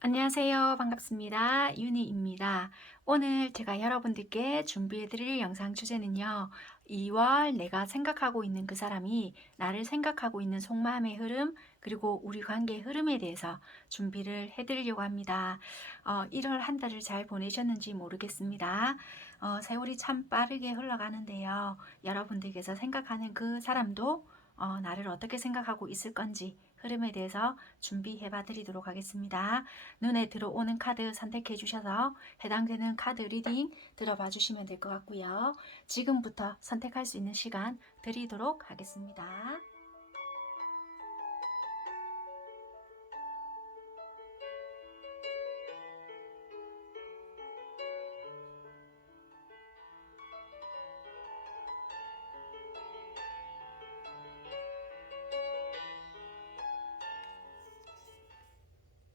안녕하세요. 반갑습니다. 유니입니다. 오늘 제가 여러분들께 준비해 드릴 영상 주제는요. 2월 내가 생각하고 있는 그 사람이 나를 생각하고 있는 속마음의 흐름, 그리고 우리 관계의 흐름에 대해서 준비를 해 드리려고 합니다. 1월 한 달을 잘 보내셨는지 모르겠습니다. 세월이 참 빠르게 흘러가는데요. 여러분들께서 생각하는 그 사람도 나를 어떻게 생각하고 있을 건지 흐름에 대해서 준비해 봐 드리도록 하겠습니다. 눈에 들어오는 카드 선택해 주셔서 해당되는 카드 리딩 들어봐 주시면 될 것 같고요. 지금부터 선택할 수 있는 시간 드리도록 하겠습니다.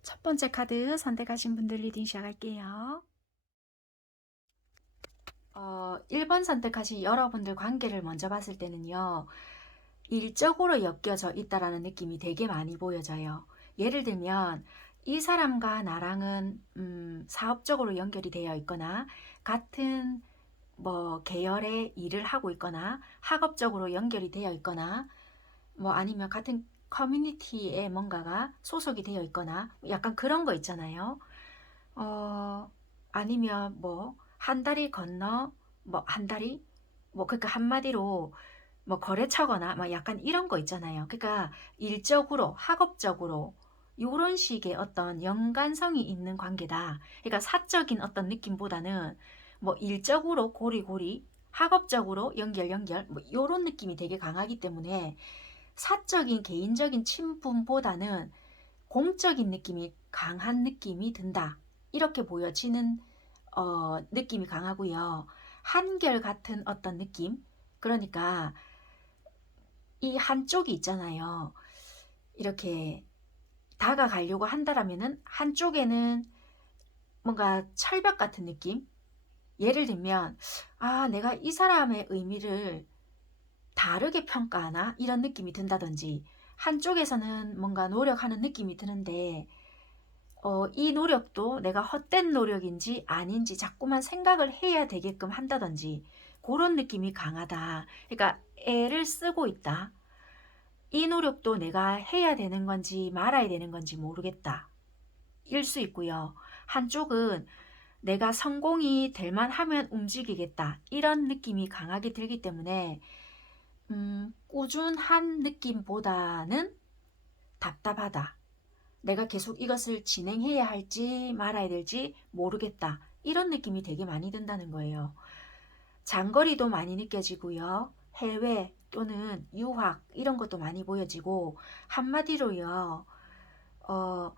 첫 번째 카드 선택하신 분들 리딩 시작할게요. 1번 선택하신 여러분들 관계를 먼저 봤을 때는요. 일적으로 엮여져 있다라는 느낌이 되게 많이 보여져요. 예를 들면 이 사람과 나랑은 사업적으로 연결이 되어 있거나 같은 뭐 계열의 일을 하고 있거나 학업적으로 연결이 되어 있거나 뭐 아니면 같은 커뮤니티에 뭔가가 소속이 되어 있거나 약간 그런 거 있잖아요. 어 아니면 뭐 한 다리 건너 뭐 한 다리 뭐 그러니까 한마디로 뭐 거래처거나 막 약간 이런 거 있잖아요. 그러니까 일적으로 학업적으로 요런 식의 어떤 연관성이 있는 관계다. 그러니까 사적인 어떤 느낌보다는 뭐 일적으로 고리고리 학업적으로 연결 뭐 요런 느낌이 되게 강하기 때문에 사적인 개인적인 친분보다는 공적인 느낌이 강한 느낌이 든다. 이렇게 보여지는 느낌이 강하고요. 한결같은 어떤 느낌? 그러니까 이 한쪽이 있잖아요. 이렇게 다가가려고 한다라면은 한쪽에는 뭔가 철벽 같은 느낌? 예를 들면 '아 내가 이 사람의 의미를 다르게 평가하나?' 이런 느낌이 든다든지 한쪽에서는 뭔가 노력하는 느낌이 드는데 이 노력도 내가 헛된 노력인지 아닌지 자꾸만 생각을 해야 되게끔 한다든지 그런 느낌이 강하다. 그러니까 애를 쓰고 있다. 이 노력도 내가 해야 되는 건지 말아야 되는 건지 모르겠다. 일 수 있고요. 한쪽은 '내가 성공이 될 만하면 움직이겠다.' 이런 느낌이 강하게 들기 때문에 꾸준한 느낌보다는 '답답하다. 내가 계속 이것을 진행해야 할지 말아야 될지 모르겠다.' 이런 느낌이 되게 많이 든다는 거예요. 장거리도 많이 느껴지고요. 해외 또는 유학 이런 것도 많이 보여지고 한마디로요. 어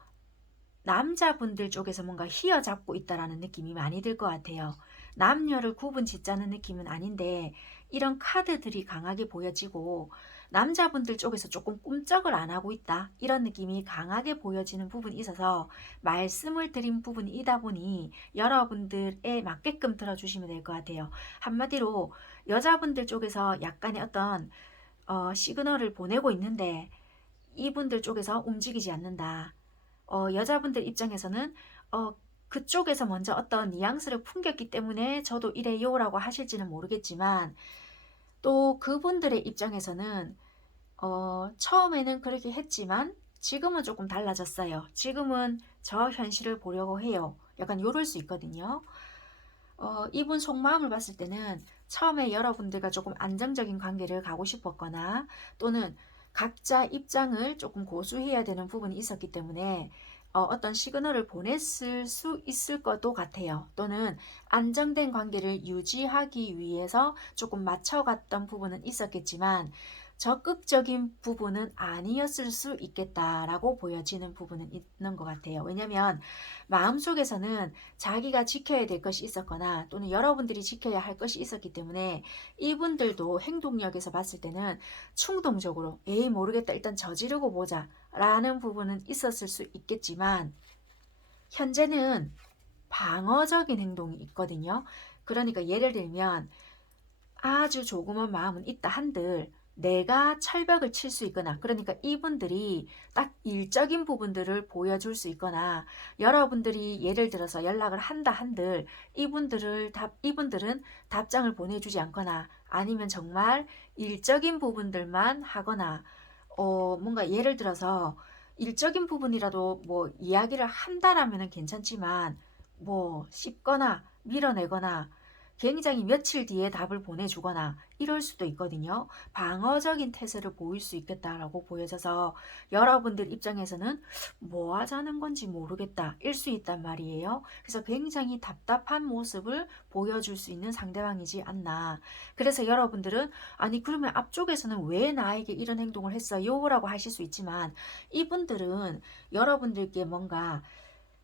남자분들 쪽에서 뭔가 휘어잡고 있다라는 느낌이 많이 들 것 같아요. 남녀를 구분 짓자는 느낌은 아닌데 이런 카드들이 강하게 보여지고 남자분들 쪽에서 조금 꿈쩍을 안 하고 있다. 이런 느낌이 강하게 보여지는 부분이 있어서 말씀을 드린 부분이다 보니 여러분들에 맞게끔 들어주시면 될 것 같아요. 한마디로 여자분들 쪽에서 약간의 어떤 시그널을 보내고 있는데 이분들 쪽에서 움직이지 않는다. 여자분들 입장에서는 그쪽에서 먼저 어떤 뉘앙스를 풍겼기 때문에 "저도 이래요."라고 하실지는 모르겠지만 또 그분들의 입장에서는 처음에는 그렇게 했지만 지금은 조금 달라졌어요. 지금은 저 현실을 보려고 해요. 약간 요럴 수 있거든요. 이분 속마음을 봤을 때는 처음에 여러분들과 조금 안정적인 관계를 가고 싶었거나 또는 각자 입장을 조금 고수해야 되는 부분이 있었기 때문에 어떤 시그널을 보냈을 수 있을 것도 같아요. 또는 안정된 관계를 유지하기 위해서 조금 맞춰갔던 부분은 있었겠지만 적극적인 부분은 아니었을 수 있겠다라고 보여지는 부분은 있는 것 같아요. 왜냐하면 마음속에서는 자기가 지켜야 될 것이 있었거나 또는 여러분들이 지켜야 할 것이 있었기 때문에 이분들도 행동력에서 봤을 때는 충동적으로 '에이 모르겠다. 일단 저지르고 보자.'라는 부분은 있었을 수 있겠지만 현재는 방어적인 행동이 있거든요. 그러니까 예를 들면 아주 조그만 마음은 있다 한들 내가 철벽을 칠 수 있거나, 그러니까 이분들이 딱 일적인 부분들을 보여줄 수 있거나, 여러분들이 예를 들어서 연락을 한다 한들 이분들은 답장을 보내주지 않거나, 아니면 정말 일적인 부분들만 하거나, 뭔가 예를 들어서 일적인 부분이라도 뭐 이야기를 한다라면 괜찮지만, 뭐 씹거나 밀어내거나 굉장히 며칠 뒤에 답을 보내주거나 이럴 수도 있거든요. 방어적인 태세를 보일 수 있겠다라고 보여져서 여러분들 입장에서는 뭐 하자는 건지 모르겠다 일 수 있단 말이에요. 그래서 굉장히 답답한 모습을 보여줄 수 있는 상대방이지 않나. 그래서 여러분들은 아니 그러면 앞쪽에서는 왜 나에게 이런 행동을 했어요? 라고 하실 수 있지만, 이분들은 여러분들께 뭔가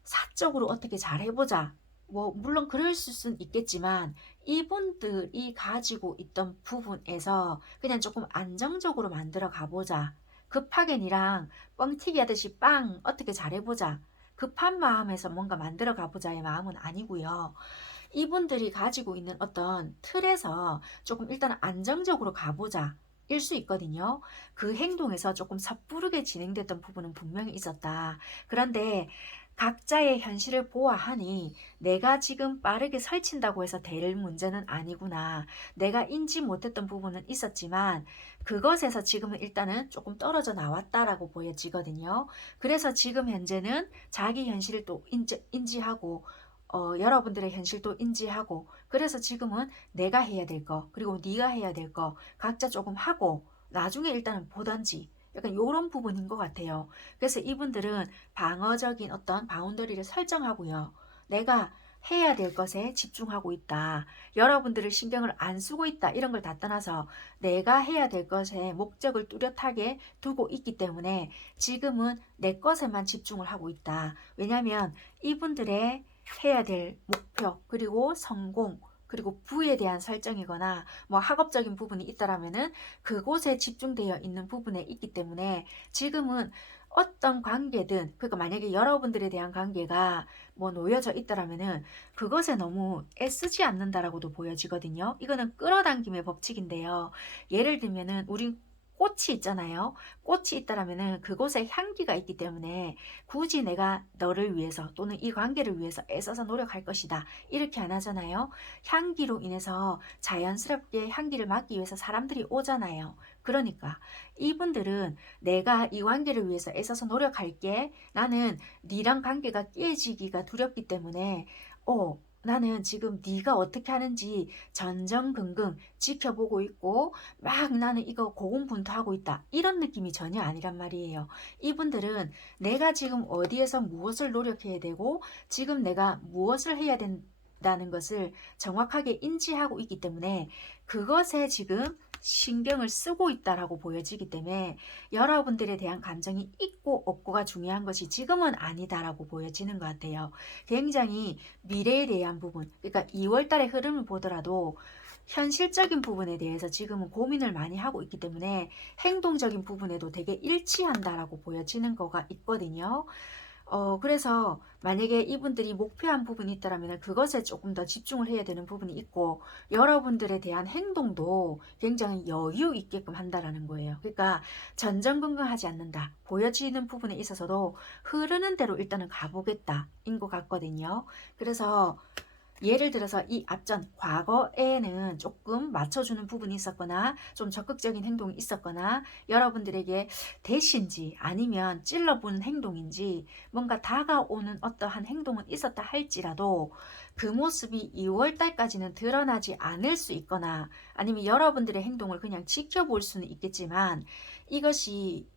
사적으로 어떻게 잘해보자, 뭐 물론 그럴 수는 있겠지만, 이분들이 가지고 있던 부분에서 그냥 조금 안정적으로 만들어 가보자, 급하게 니랑 뻥튀기 하듯이 빵 어떻게 잘해보자, 급한 마음에서 뭔가 만들어 가보자의 마음은 아니고요. 이분들이 가지고 있는 어떤 틀에서 조금 일단 안정적으로 가보자 일 수 있거든요. 그 행동에서 조금 섣부르게 진행됐던 부분은 분명히 있었다. 그런데 각자의 현실을 보아하니 내가 지금 빠르게 설친다고 해서 될 문제는 아니구나. 내가 인지 못했던 부분은 있었지만 그것에서 지금은 일단은 조금 떨어져 나왔다라고 보여지거든요. 그래서 지금 현재는 자기 현실을 또 인지하고, 여러분들의 현실도 인지하고, 그래서 지금은 내가 해야 될 거, 그리고 네가 해야 될 거 각자 조금 하고 나중에 일단은 보던지, 약간 요런 부분인 것 같아요. 그래서 이분들은 방어적인 어떤 바운더리를 설정하고요. 내가 해야 될 것에 집중하고 있다. 여러분들을 신경을 안 쓰고 있다. 이런 걸 다 떠나서 내가 해야 될 것에 목적을 뚜렷하게 두고 있기 때문에 지금은 내 것에만 집중을 하고 있다. 왜냐하면 이분들의 해야 될 목표, 그리고 성공, 그리고 부에 대한 설정이거나 뭐 학업적인 부분이 있다라면은 그곳에 집중되어 있는 부분에 있기 때문에 지금은 어떤 관계든, 그러니까 만약에 여러분들에 대한 관계가 뭐 놓여져 있다라면은 그것에 너무 애쓰지 않는다라고도 보여지거든요. 이거는 끌어당김의 법칙인데요. 예를 들면은 우리 꽃이 있잖아요. 꽃이 있다라면은 그곳에 향기가 있기 때문에 굳이 내가 너를 위해서 또는 이 관계를 위해서 애써서 노력할 것이다, 이렇게 안 하잖아요. 향기로 인해서 자연스럽게 향기를 맡기 위해서 사람들이 오잖아요. 그러니까 이분들은 내가 이 관계를 위해서 애써서 노력할게, 나는 니랑 관계가 깨지기가 두렵기 때문에 나는 지금 네가 어떻게 하는지 전전긍긍 지켜보고 있고 막 나는 이거 고군분투하고 있다, 이런 느낌이 전혀 아니란 말이에요. 이분들은 내가 지금 어디에서 무엇을 노력해야 되고 지금 내가 무엇을 해야 된다는 것을 정확하게 인지하고 있기 때문에 그것에 지금 신경을 쓰고 있다라고 보여지기 때문에 여러분들에 대한 감정이 있고 없고가 중요한 것이 지금은 아니다라고 보여지는 것 같아요. 굉장히 미래에 대한 부분, 그러니까 2월 달의 흐름을 보더라도 현실적인 부분에 대해서 지금은 고민을 많이 하고 있기 때문에 행동적인 부분에도 되게 일치한다라고 보여지는 거가 있거든요. 그래서 만약에 이분들이 목표한 부분이 있다면 그것에 조금 더 집중을 해야 되는 부분이 있고, 여러분들에 대한 행동도 굉장히 여유 있게끔 한다라는 거예요. 그러니까 전전긍긍하지 않는다. 보여지는 부분에 있어서도 흐르는 대로 일단은 가보겠다인 것 같거든요. 그래서 예를 들어서 이 앞전 과거에는 조금 맞춰주는 부분이 있었거나 좀 적극적인 행동이 있었거나 여러분들에게 대신지 아니면 찔러보는 행동인지 뭔가 다가오는 어떠한 행동은 있었다 할지라도 그 모습이 2월 달까지는 드러나지 않을 수 있거나, 아니면 여러분들의 행동을 그냥 지켜볼 수는 있겠지만 이것이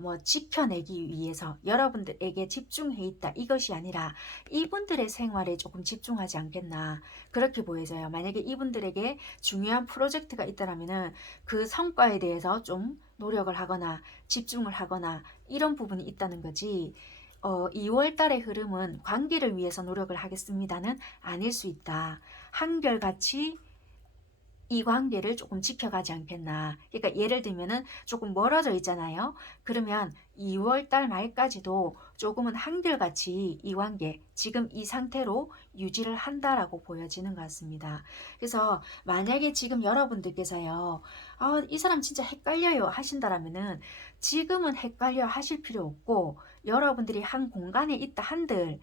뭐 지켜내기 위해서 여러분들에게 집중해 있다, 이것이 아니라 이분들의 생활에 조금 집중하지 않겠나, 그렇게 보여져요. 만약에 이분들에게 중요한 프로젝트가 있다라면은 그 성과에 대해서 좀 노력을 하거나 집중을 하거나 이런 부분이 있다는 거지. 2월 달의 흐름은 관계를 위해서 노력을 하겠습니다는 아닐 수 있다. 한결같이 이 관계를 조금 지켜가지 않겠나. 그러니까 예를 들면은 조금 멀어져 있잖아요. 그러면 2월 달 말까지도 조금은 한결같이 이 관계, 지금 이 상태로 유지를 한다라고 보여지는 것 같습니다. 그래서 만약에 지금 여러분들께서요, 아, 이 사람 진짜 헷갈려요 하신다라면은 지금은 헷갈려 하실 필요 없고, 여러분들이 한 공간에 있다 한들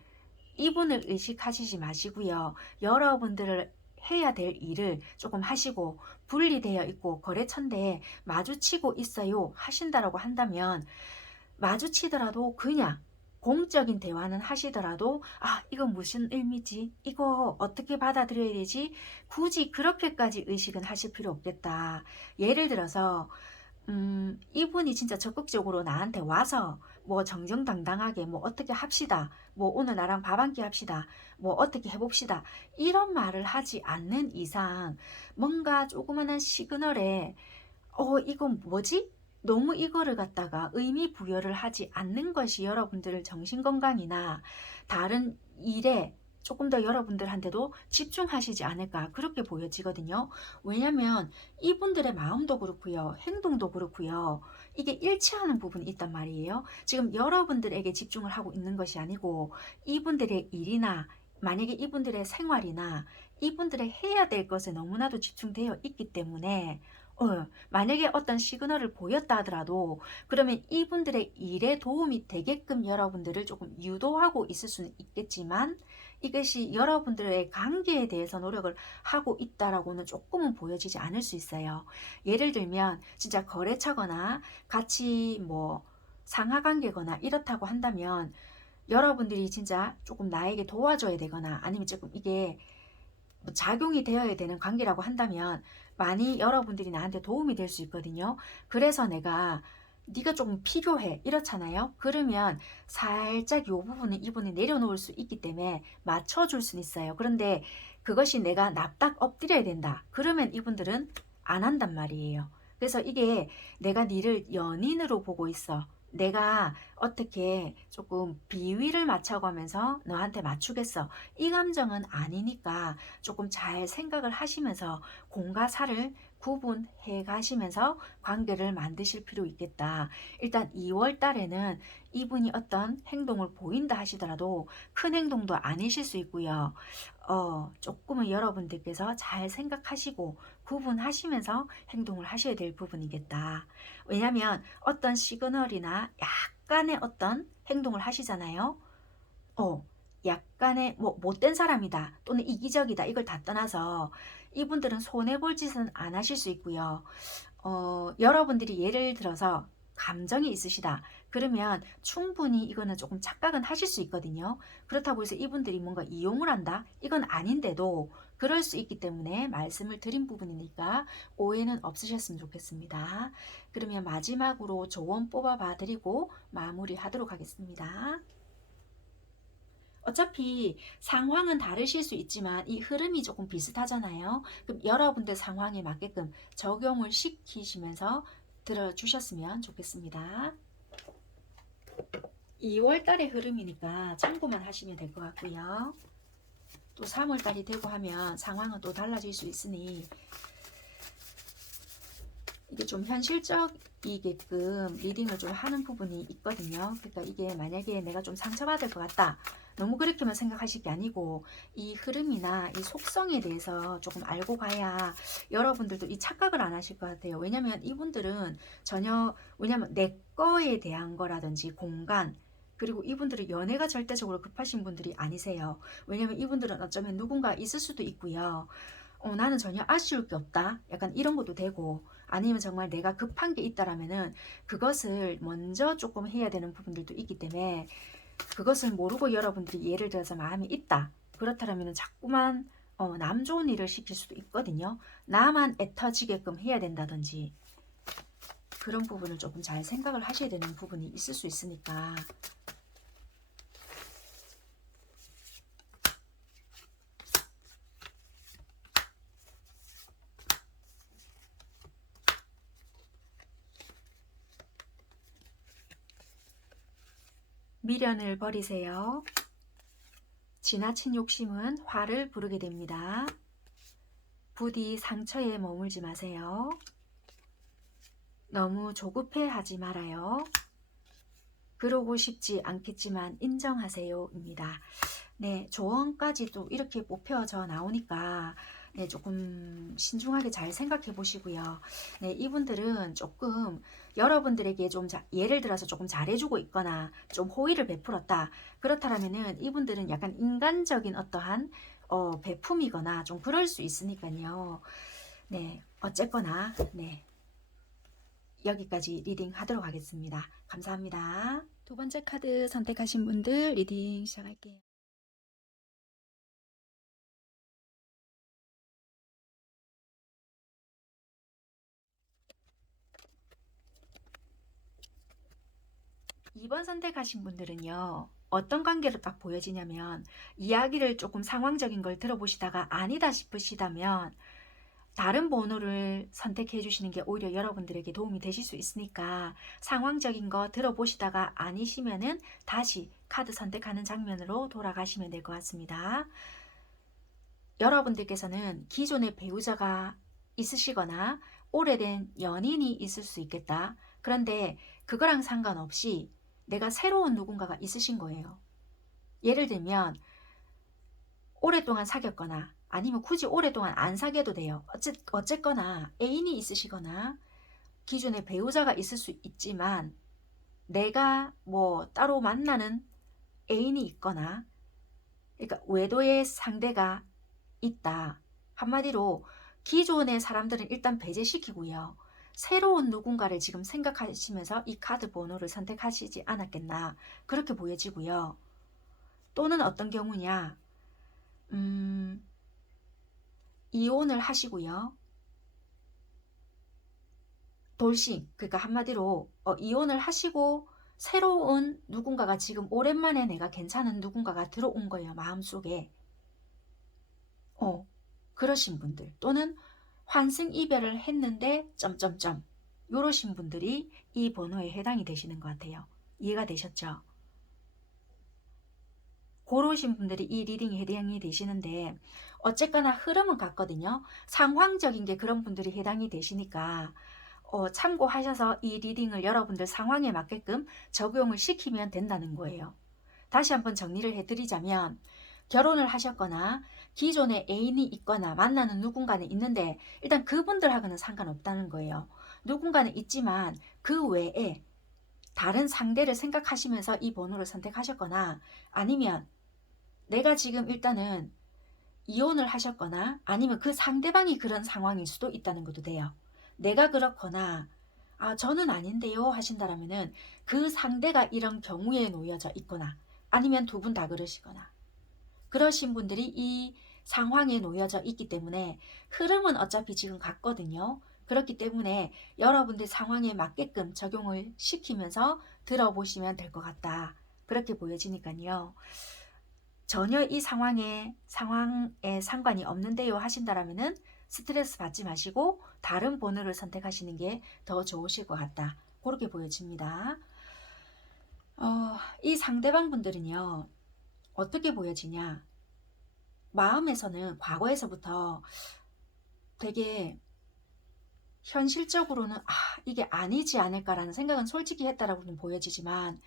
이분을 의식하시지 마시고요. 여러분들을 해야 될 일을 조금 하시고 분리되어 있고 거래처인데 마주치고 있어요 하신다라고 한다면, 마주치더라도 그냥 공적인 대화는 하시더라도 아, 이건 무슨 의미지? 이거 어떻게 받아들여야 되지? 굳이 그렇게까지 의식은 하실 필요 없겠다. 예를 들어서 이분이 진짜 적극적으로 나한테 와서 뭐 정정당당하게 뭐 어떻게 합시다. 뭐 오늘 나랑 밥 한 끼 합시다. 뭐 어떻게 해봅시다. 이런 말을 하지 않는 이상 뭔가 조그마한 시그널에 이건 뭐지? 너무 이거를 갖다가 의미 부여를 하지 않는 것이 여러분들 정신건강이나 다른 일에 조금 더 여러분들한테도 집중하시지 않을까 그렇게 보여지거든요. 왜냐면 이분들의 마음도 그렇고요. 행동도 그렇고요. 이게 일치하는 부분이 있단 말이에요. 지금 여러분들에게 집중을 하고 있는 것이 아니고 이분들의 일이나 만약에 이분들의 생활이나 이분들의 해야 될 것에 너무나도 집중되어 있기 때문에 만약에 어떤 시그널을 보였다 하더라도 그러면 이분들의 일에 도움이 되게끔 여러분들을 조금 유도하고 있을 수는 있겠지만 이것이 여러분들의 관계에 대해서 노력을 하고 있다라고는 조금은 보여지지 않을 수 있어요. 예를 들면 진짜 거래처거나 같이 뭐 상하관계거나 이렇다고 한다면 여러분들이 진짜 조금 나에게 도와줘야 되거나 아니면 조금 이게 뭐 작용이 되어야 되는 관계라고 한다면 많이 여러분들이 나한테 도움이 될 수 있거든요. 그래서 내가 네가 좀 필요해 이렇잖아요. 그러면 살짝 요 부분은 이분이 내려놓을 수 있기 때문에 맞춰줄 수는 있어요. 그런데 그것이 내가 납작 엎드려야 된다. 그러면 이분들은 안 한단 말이에요. 그래서 이게 내가 니를 연인으로 보고 있어. 내가 어떻게 조금 비위를 맞춰가면서 너한테 맞추겠어. 이 감정은 아니니까 조금 잘 생각을 하시면서 공과 사를 구분해 가시면서 관계를 만드실 필요 있겠다. 일단 2월 달에는 이분이 어떤 행동을 보인다 하시더라도 큰 행동도 아니실 수 있고요. 조금은 여러분들께서 잘 생각하시고 구분하시면서 행동을 하셔야 될 부분이겠다. 왜냐하면 어떤 시그널이나 약간의 어떤 행동을 하시잖아요. 어, 약간의 뭐 못된 사람이다 또는 이기적이다 이걸 다 떠나서 이분들은 손해볼 짓은 안 하실 수 있고요. 여러분들이 예를 들어서 감정이 있으시다. 그러면 충분히 이거는 조금 착각은 하실 수 있거든요. 그렇다고 해서 이분들이 뭔가 이용을 한다? 이건 아닌데도 그럴 수 있기 때문에 말씀을 드린 부분이니까 오해는 없으셨으면 좋겠습니다. 그러면 마지막으로 조언 뽑아봐 드리고 마무리하도록 하겠습니다. 어차피 상황은 다르실 수 있지만 이 흐름이 조금 비슷하잖아요. 그럼 여러분들 상황에 맞게끔 적용을 시키시면서 들어주셨으면 좋겠습니다. 2월 달의 흐름이니까 참고만 하시면 될 것 같고요. 또 3월 달이 되고 하면 상황은 또 달라질 수 있으니 이게 좀 현실적이게끔 리딩을 좀 하는 부분이 있거든요. 그러니까 이게 만약에 내가 좀 상처받을 것 같다. 너무 그렇게만 생각하실 게 아니고 이 흐름이나 이 속성에 대해서 조금 알고 가야 여러분들도 이 착각을 안 하실 것 같아요. 왜냐면 이분들은 전혀 왜냐면 내 거에 대한 거라든지 공간 그리고 이분들은 연애가 절대적으로 급하신 분들이 아니세요. 왜냐면 이분들은 어쩌면 누군가 있을 수도 있고요. 나는 전혀 아쉬울 게 없다. 약간 이런 것도 되고 아니면 정말 내가 급한 게 있다라면은 그것을 먼저 조금 해야 되는 부분들도 있기 때문에 그것을 모르고 여러분들이 예를 들어서 마음이 있다. 그렇다면 자꾸만 남 좋은 일을 시킬 수도 있거든요. 나만 애터지게끔 해야 된다든지 그런 부분을 조금 잘 생각을 하셔야 되는 부분이 있을 수 있으니까 미련을 버리세요. 지나친 욕심은 화를 부르게 됩니다. 부디 상처에 머물지 마세요. 너무 조급해하지 말아요. 그러고 싶지 않겠지만 인정하세요입니다. 네, 조언까지도 이렇게 뽑혀져 나오니까 네, 조금 신중하게 잘 생각해 보시고요. 네, 이분들은 조금 여러분들에게 좀 예를 들어서 조금 잘해주고 있거나 좀 호의를 베풀었다. 그렇다면은 이분들은 약간 인간적인 어떠한 배품이거나 좀 그럴 수 있으니까요. 네, 어쨌거나 네, 여기까지 리딩 하도록 하겠습니다. 감사합니다. 두 번째 카드 선택하신 분들 리딩 시작할게요. 이 번 선택하신 분들은요. 어떤 관계로 딱 보여지냐면 이야기를 조금 상황적인 걸 들어보시다가 아니다 싶으시다면 다른 번호를 선택해 주시는 게 오히려 여러분들에게 도움이 되실 수 있으니까 상황적인 거 들어보시다가 아니시면은 다시 카드 선택하는 장면으로 돌아가시면 될 것 같습니다. 여러분들께서는 기존의 배우자가 있으시거나 오래된 연인이 있을 수 있겠다. 그런데 그거랑 상관없이 내가 새로운 누군가가 있으신 거예요. 예를 들면 오랫동안 사귀었거나 아니면 굳이 오랫동안 안 사귀어도 돼요. 어쨌거나 애인이 있으시거나 기존에 배우자가 있을 수 있지만 내가 뭐 따로 만나는 애인이 있거나 그러니까 외도의 상대가 있다. 한마디로 기존의 사람들은 일단 배제시키고요. 새로운 누군가를 지금 생각하시면서 이 카드 번호를 선택하시지 않았겠나 그렇게 보여지고요. 또는 어떤 경우냐 이혼을 하시고요. 돌싱 그러니까 한마디로 이혼을 하시고 새로운 누군가가 지금 오랜만에 내가 괜찮은 누군가가 들어온 거예요. 마음속에. 그러신 분들 또는 환승 이별을 했는데 점점점 요러신 분들이 이 번호에 해당이 되시는 것 같아요. 이해가 되셨죠? 그러신 분들이 이 리딩에 해당이 되시는데 어쨌거나 흐름은 같거든요. 상황적인 게 그런 분들이 해당이 되시니까 참고하셔서 이 리딩을 여러분들 상황에 맞게끔 적용을 시키면 된다는 거예요. 다시 한번 정리를 해드리자면 결혼을 하셨거나 기존에 애인이 있거나 만나는 누군가는 있는데 일단 그분들하고는 상관없다는 거예요. 누군가는 있지만 그 외에 다른 상대를 생각하시면서 이 번호를 선택하셨거나 아니면 내가 지금 일단은 이혼을 하셨거나 아니면 그 상대방이 그런 상황일 수도 있다는 것도 돼요. 내가 그렇거나 저는 아닌데요 하신다라면은 그 상대가 이런 경우에 놓여져 있거나 아니면 두 분 다 그러시거나 그러신 분들이 이 상황에 놓여져 있기 때문에 흐름은 어차피 지금 같거든요. 그렇기 때문에 여러분들 상황에 맞게끔 적용을 시키면서 들어보시면 될 것 같다. 그렇게 보여지니까요. 전혀 이 상황에 상관이 없는데요 하신다라면은 스트레스 받지 마시고 다른 번호를 선택하시는 게 더 좋으실 것 같다. 그렇게 보여집니다. 이 상대방 분들은요. 어떻게 보여지냐? 마음에서는 과거에서부터 되게 현실적으로는 이게 아니지 않을까라는 생각은 솔직히 했다라고는 보여지지만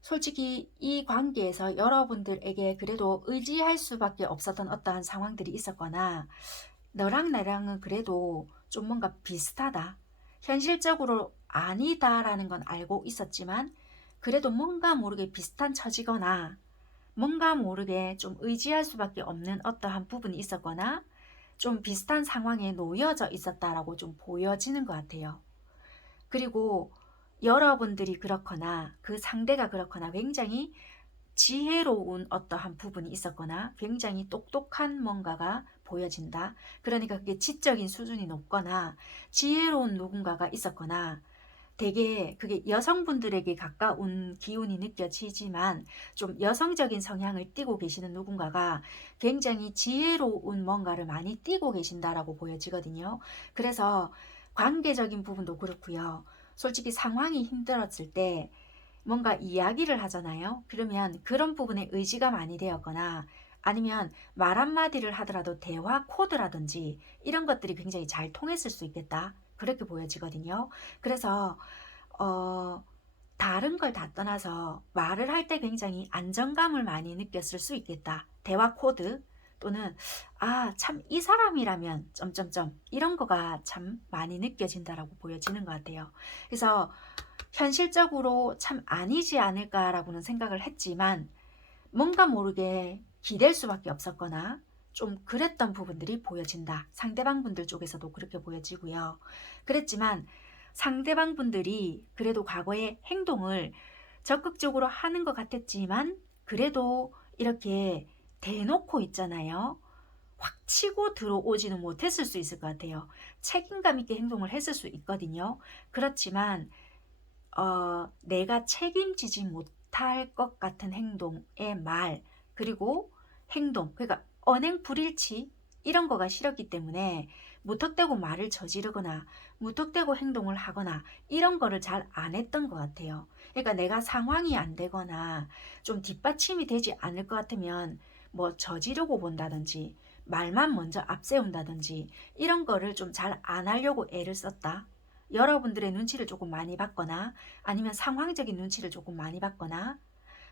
솔직히 이 관계에서 여러분들에게 그래도 의지할 수밖에 없었던 어떠한 상황들이 있었거나 너랑 나랑은 그래도 좀 뭔가 비슷하다. 현실적으로 아니다라는 건 알고 있었지만 그래도 뭔가 모르게 비슷한 처지거나 뭔가 모르게 좀 의지할 수밖에 없는 어떠한 부분이 있었거나 좀 비슷한 상황에 놓여져 있었다라고 좀 보여지는 것 같아요. 그리고 여러분들이 그렇거나 그 상대가 그렇거나 굉장히 지혜로운 어떠한 부분이 있었거나 굉장히 똑똑한 뭔가가 보여진다. 그러니까 그게 지적인 수준이 높거나 지혜로운 누군가가 있었거나 되게 그게 여성분들에게 가까운 기운이 느껴지지만 좀 여성적인 성향을 띠고 계시는 누군가가 굉장히 지혜로운 뭔가를 많이 띠고 계신다라고 보여지거든요. 그래서 관계적인 부분도 그렇고요. 솔직히 상황이 힘들었을 때 뭔가 이야기를 하잖아요. 그러면 그런 부분에 의지가 많이 되었거나 아니면 말 한마디를 하더라도 대화 코드라든지 이런 것들이 굉장히 잘 통했을 수 있겠다. 그렇게 보여지거든요. 그래서 어, 다른 걸 다 떠나서 말을 할 때 굉장히 안정감을 많이 느꼈을 수 있겠다. 대화 코드 또는 아, 참 이 사람이라면 점점점 이런 거가 참 많이 느껴진다라고 보여지는 것 같아요. 그래서 현실적으로 참 아니지 않을까라고는 생각을 했지만 뭔가 모르게 기댈 수밖에 없었거나 좀 그랬던 부분들이 보여진다. 상대방 분들 쪽에서도 그렇게 보여지고요. 그랬지만 상대방 분들이 그래도 과거의 행동을 적극적으로 하는 것 같았지만 그래도 이렇게 대놓고 있잖아요. 확 치고 들어오지는 못했을 수 있을 것 같아요. 책임감 있게 행동을 했을 수 있거든요. 그렇지만 내가 책임지지 못할 것 같은 행동의 말 그리고 행동 그러니까 언행 불일치 이런 거가 싫었기 때문에 무턱대고 말을 저지르거나 무턱대고 행동을 하거나 이런 거를 잘 안 했던 것 같아요. 그러니까 내가 상황이 안 되거나 좀 뒷받침이 되지 않을 것 같으면 뭐 저지르고 본다든지 말만 먼저 앞세운다든지 이런 거를 좀 잘 안 하려고 애를 썼다. 여러분들의 눈치를 조금 많이 받거나 아니면 상황적인 눈치를 조금 많이 받거나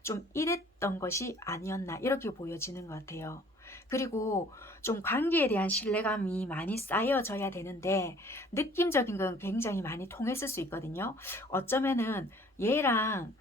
좀 이랬던 것이 아니었나 이렇게 보여지는 것 같아요. 그리고 좀 관계에 대한 신뢰감이 많이 쌓여져야 되는데 느낌적인 건 굉장히 많이 통했을 수 있거든요. 어쩌면은 얘랑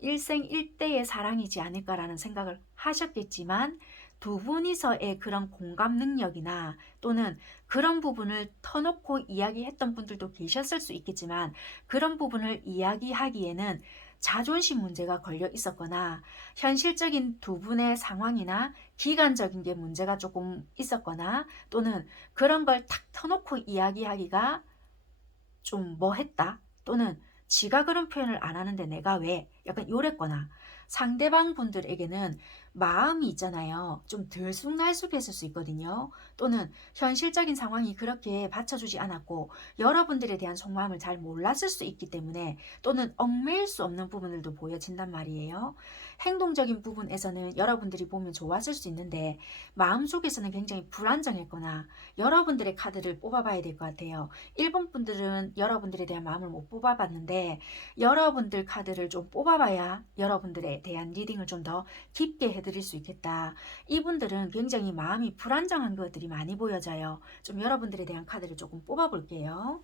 일생일대의 사랑이지 않을까라는 생각을 하셨겠지만 두 분이서의 그런 공감 능력이나 또는 그런 부분을 터놓고 이야기했던 분들도 계셨을 수 있겠지만 그런 부분을 이야기하기에는 자존심 문제가 걸려 있었거나 현실적인 두 분의 상황이나 기간적인 게 문제가 조금 있었거나 또는 그런 걸 탁 터놓고 이야기하기가 좀 뭐했다 또는 지가 그런 표현을 안 하는데 내가 왜 약간 요랬거나 상대방 분들에게는 마음이 있잖아요. 좀 들쑥날쑥했을 수 있거든요. 또는 현실적인 상황이 그렇게 받쳐주지 않았고 여러분들에 대한 속마음을 잘 몰랐을 수 있기 때문에 또는 얽매일 수 없는 부분들도 보여진단 말이에요. 행동적인 부분에서는 여러분들이 보면 좋았을 수 있는데 마음속에서는 굉장히 불안정했거나 여러분들의 카드를 뽑아봐야 될 것 같아요. 일본 분들은 여러분들에 대한 마음을 못 뽑아봤는데 여러분들 카드를 좀 뽑아봐야 여러분들에 대한 리딩을 좀 더 깊게 해드릴 수 있겠다. 이분들은 굉장히 마음이 불안정한 것들이 많이 보여져요. 좀 여러분들에 대한 카드를 조금 뽑아볼게요.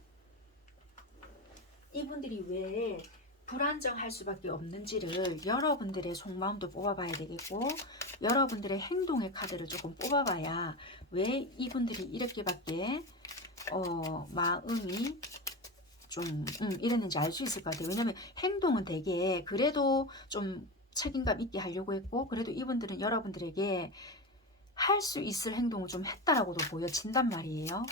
이분들이 왜 불안정할 수밖에 없는지를 여러분들의 속마음도 뽑아봐야 되겠고 여러분들의 행동의 카드를 조금 뽑아봐야 왜 이분들이 이렇게밖에 마음이 좀 이랬는지 알 수 있을 것 같아요. 왜냐면 행동은 되게 그래도 좀 책임감 있게 하려고 했고 그래도 이분들은 여러분들에게 할 수 있을 행동을 좀 했다라고도 보여진단 말이에요.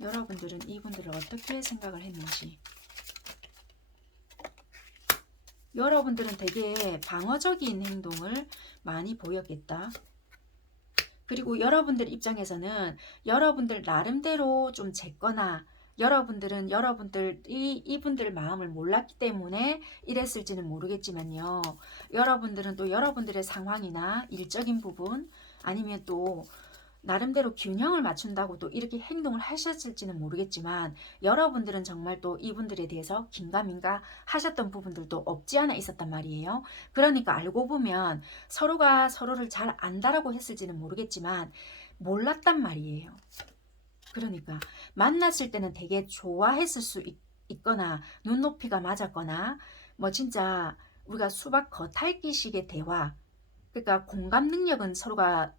여러분들은 이분들을 어떻게 생각을 했는지 여러분들은 되게 방어적인 행동을 많이 보였겠다. 그리고 여러분들 입장에서는 여러분들 나름대로 좀 쟀거나 여러분들은 여러분들이 이분들 마음을 몰랐기 때문에 이랬을지는 모르겠지만요. 여러분들은 또 여러분들의 상황이나 일적인 부분 아니면 또 나름대로 균형을 맞춘다고 또 이렇게 행동을 하셨을지는 모르겠지만 여러분들은 정말 또 이분들에 대해서 긴가민가 하셨던 부분들도 없지 않아 있었단 말이에요. 그러니까 알고 보면 서로가 서로를 잘 안다라고 했을지는 모르겠지만 몰랐단 말이에요. 그러니까 만났을 때는 되게 좋아했을 수 있거나 눈높이가 맞았거나 뭐 진짜 우리가 수박 겉핥기식의 대화 그러니까 공감 능력은 서로가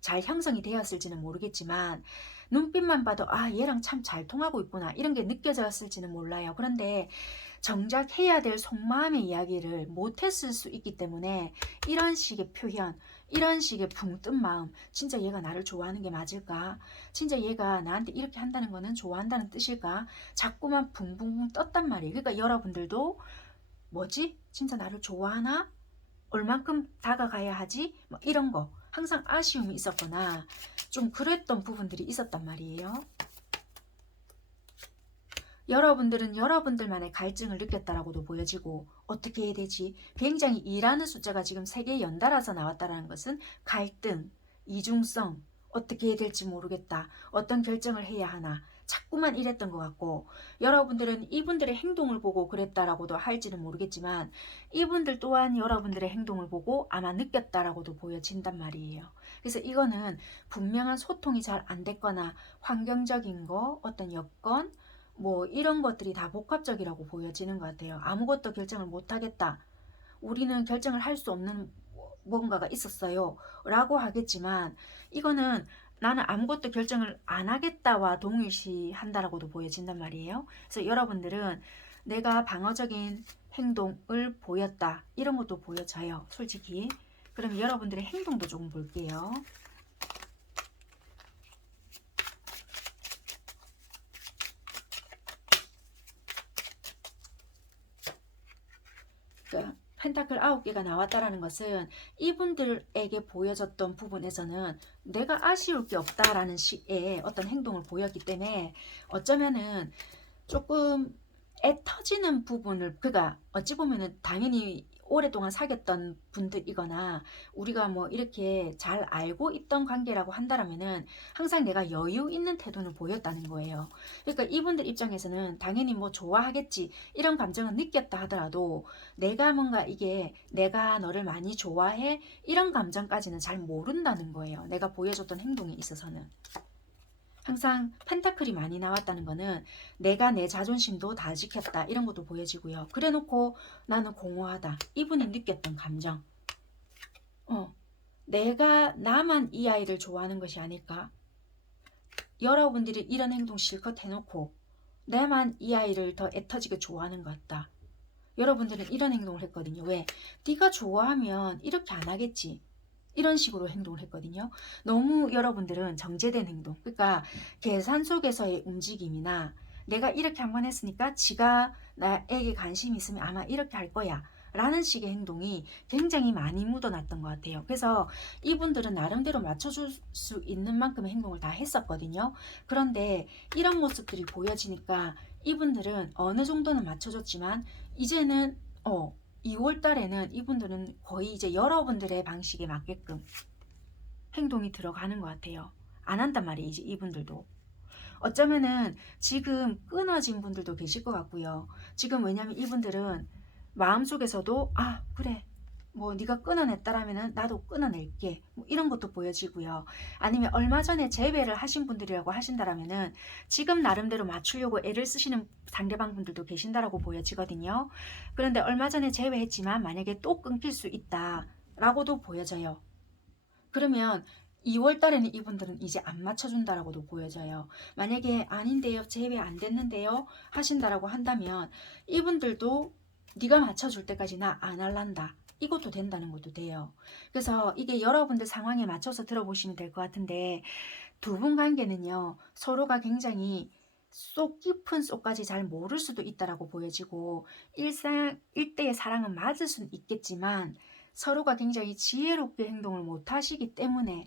잘 형성이 되었을지는 모르겠지만 눈빛만 봐도 아 얘랑 참 잘 통하고 있구나 이런 게 느껴졌을지는 몰라요. 그런데 정작 해야 될 속마음의 이야기를 못했을 수 있기 때문에 이런 식의 표현 이런 식의 붕 뜬 마음 진짜 얘가 나를 좋아하는 게 맞을까 진짜 얘가 나한테 이렇게 한다는 거는 좋아한다는 뜻일까 자꾸만 붕붕붕 떴단 말이에요. 그러니까 여러분들도 뭐지 진짜 나를 좋아하나 얼만큼 다가가야 하지 뭐 이런 거 항상 아쉬움이 있었거나 좀 그랬던 부분들이 있었단 말이에요. 여러분들은 여러분들만의 갈증을 느꼈다라고도 보여지고 어떻게 해야 되지? 굉장히 2라는 숫자가 지금 3개 연달아서 나왔다는 것은 갈등, 이중성, 어떻게 해야 될지 모르겠다. 어떤 결정을 해야 하나. 자꾸만 이랬던 것 같고 여러분들은 이분들의 행동을 보고 그랬다라고도 할지는 모르겠지만 이분들 또한 여러분들의 행동을 보고 아마 느꼈다라고도 보여진단 말이에요. 그래서 이거는 분명한 소통이 잘 안 됐거나 환경적인 거, 어떤 여건, 뭐 이런 것들이 다 복합적이라고 보여지는 것 같아요. 아무것도 결정을 못하겠다. 우리는 결정을 할 수 없는 뭔가가 있었어요. 라고 하겠지만 이거는 나는 아무것도 결정을 안 하겠다와 동일시한다라고도 보여진단 말이에요. 그래서 여러분들은 내가 방어적인 행동을 보였다. 이런 것도 보여져요. 솔직히. 그럼 여러분들의 행동도 조금 볼게요. 그러니까 펜타클 9개가 나왔다라는 것은 이분들에게 보여졌던 부분에서는 내가 아쉬울 게 없다라는 식의 어떤 행동을 보였기 때문에 어쩌면은 조금 애 터지는 부분을, 그가 어찌 보면은 당연히 오랫동안 사귀었던 분들이거나 우리가 뭐 이렇게 잘 알고 있던 관계라고 한다면은 항상 내가 여유 있는 태도를 보였다는 거예요. 그러니까 이분들 입장에서는 당연히 뭐 좋아하겠지 이런 감정은 느꼈다 하더라도 내가 뭔가 이게 내가 너를 많이 좋아해 이런 감정까지는 잘 모른다는 거예요. 내가 보여줬던 행동에 있어서는. 항상 펜타클이 많이 나왔다는 거는 내가 내 자존심도 다 지켰다 이런 것도 보여지고요. 그래놓고 나는 공허하다. 이분이 느꼈던 감정. 내가 나만 이 아이를 좋아하는 것이 아닐까? 여러분들이 이런 행동 실컷 해놓고 나만 이 아이를 더 애터지게 좋아하는 것 같다. 여러분들은 이런 행동을 했거든요. 왜? 네가 좋아하면 이렇게 안 하겠지. 이런 식으로 행동을 했거든요. 너무 여러분들은 정제된 행동, 그러니까 계산 속에서의 움직임이나 내가 이렇게 한번 했으니까 지가 나에게 관심이 있으면 아마 이렇게 할 거야 라는 식의 행동이 굉장히 많이 묻어났던 것 같아요. 그래서 이분들은 나름대로 맞춰줄 수 있는 만큼의 행동을 다 했었거든요. 그런데 이런 모습들이 보여지니까 이분들은 어느 정도는 맞춰줬지만 이제는 2월 달에는 이분들은 거의 이제 여러분들의 방식에 맞게끔 행동이 들어가는 것 같아요. 안 한단 말이에요, 이제 이분들도. 어쩌면은 지금 끊어진 분들도 계실 것 같고요. 지금 왜냐면 이분들은 마음속에서도 그래 뭐 네가 끊어냈다라면은 나도 끊어낼게 뭐 이런 것도 보여지고요. 아니면 얼마 전에 재배를 하신 분들이라고 하신다라면은 지금 나름대로 맞추려고 애를 쓰시는 상대방 분들도 계신다라고 보여지거든요. 그런데 얼마 전에 재배했지만 만약에 또 끊길 수 있다라고도 보여져요. 그러면 2월 달에는 이분들은 이제 안 맞춰준다라고도 보여져요. 만약에 아닌데요, 재배 안 됐는데요 하신다라고 한다면 이분들도 네가 맞춰줄 때까지 나 안 할란다. 이것도 된다는 것도 돼요. 그래서 이게 여러분들 상황에 맞춰서 들어보시면 될 것 같은데 두 분 관계는요 서로가 굉장히 쏙 깊은 쏙까지 잘 모를 수도 있다라고 보여지고 일대의 사랑은 맞을 수는 있겠지만 서로가 굉장히 지혜롭게 행동을 못 하시기 때문에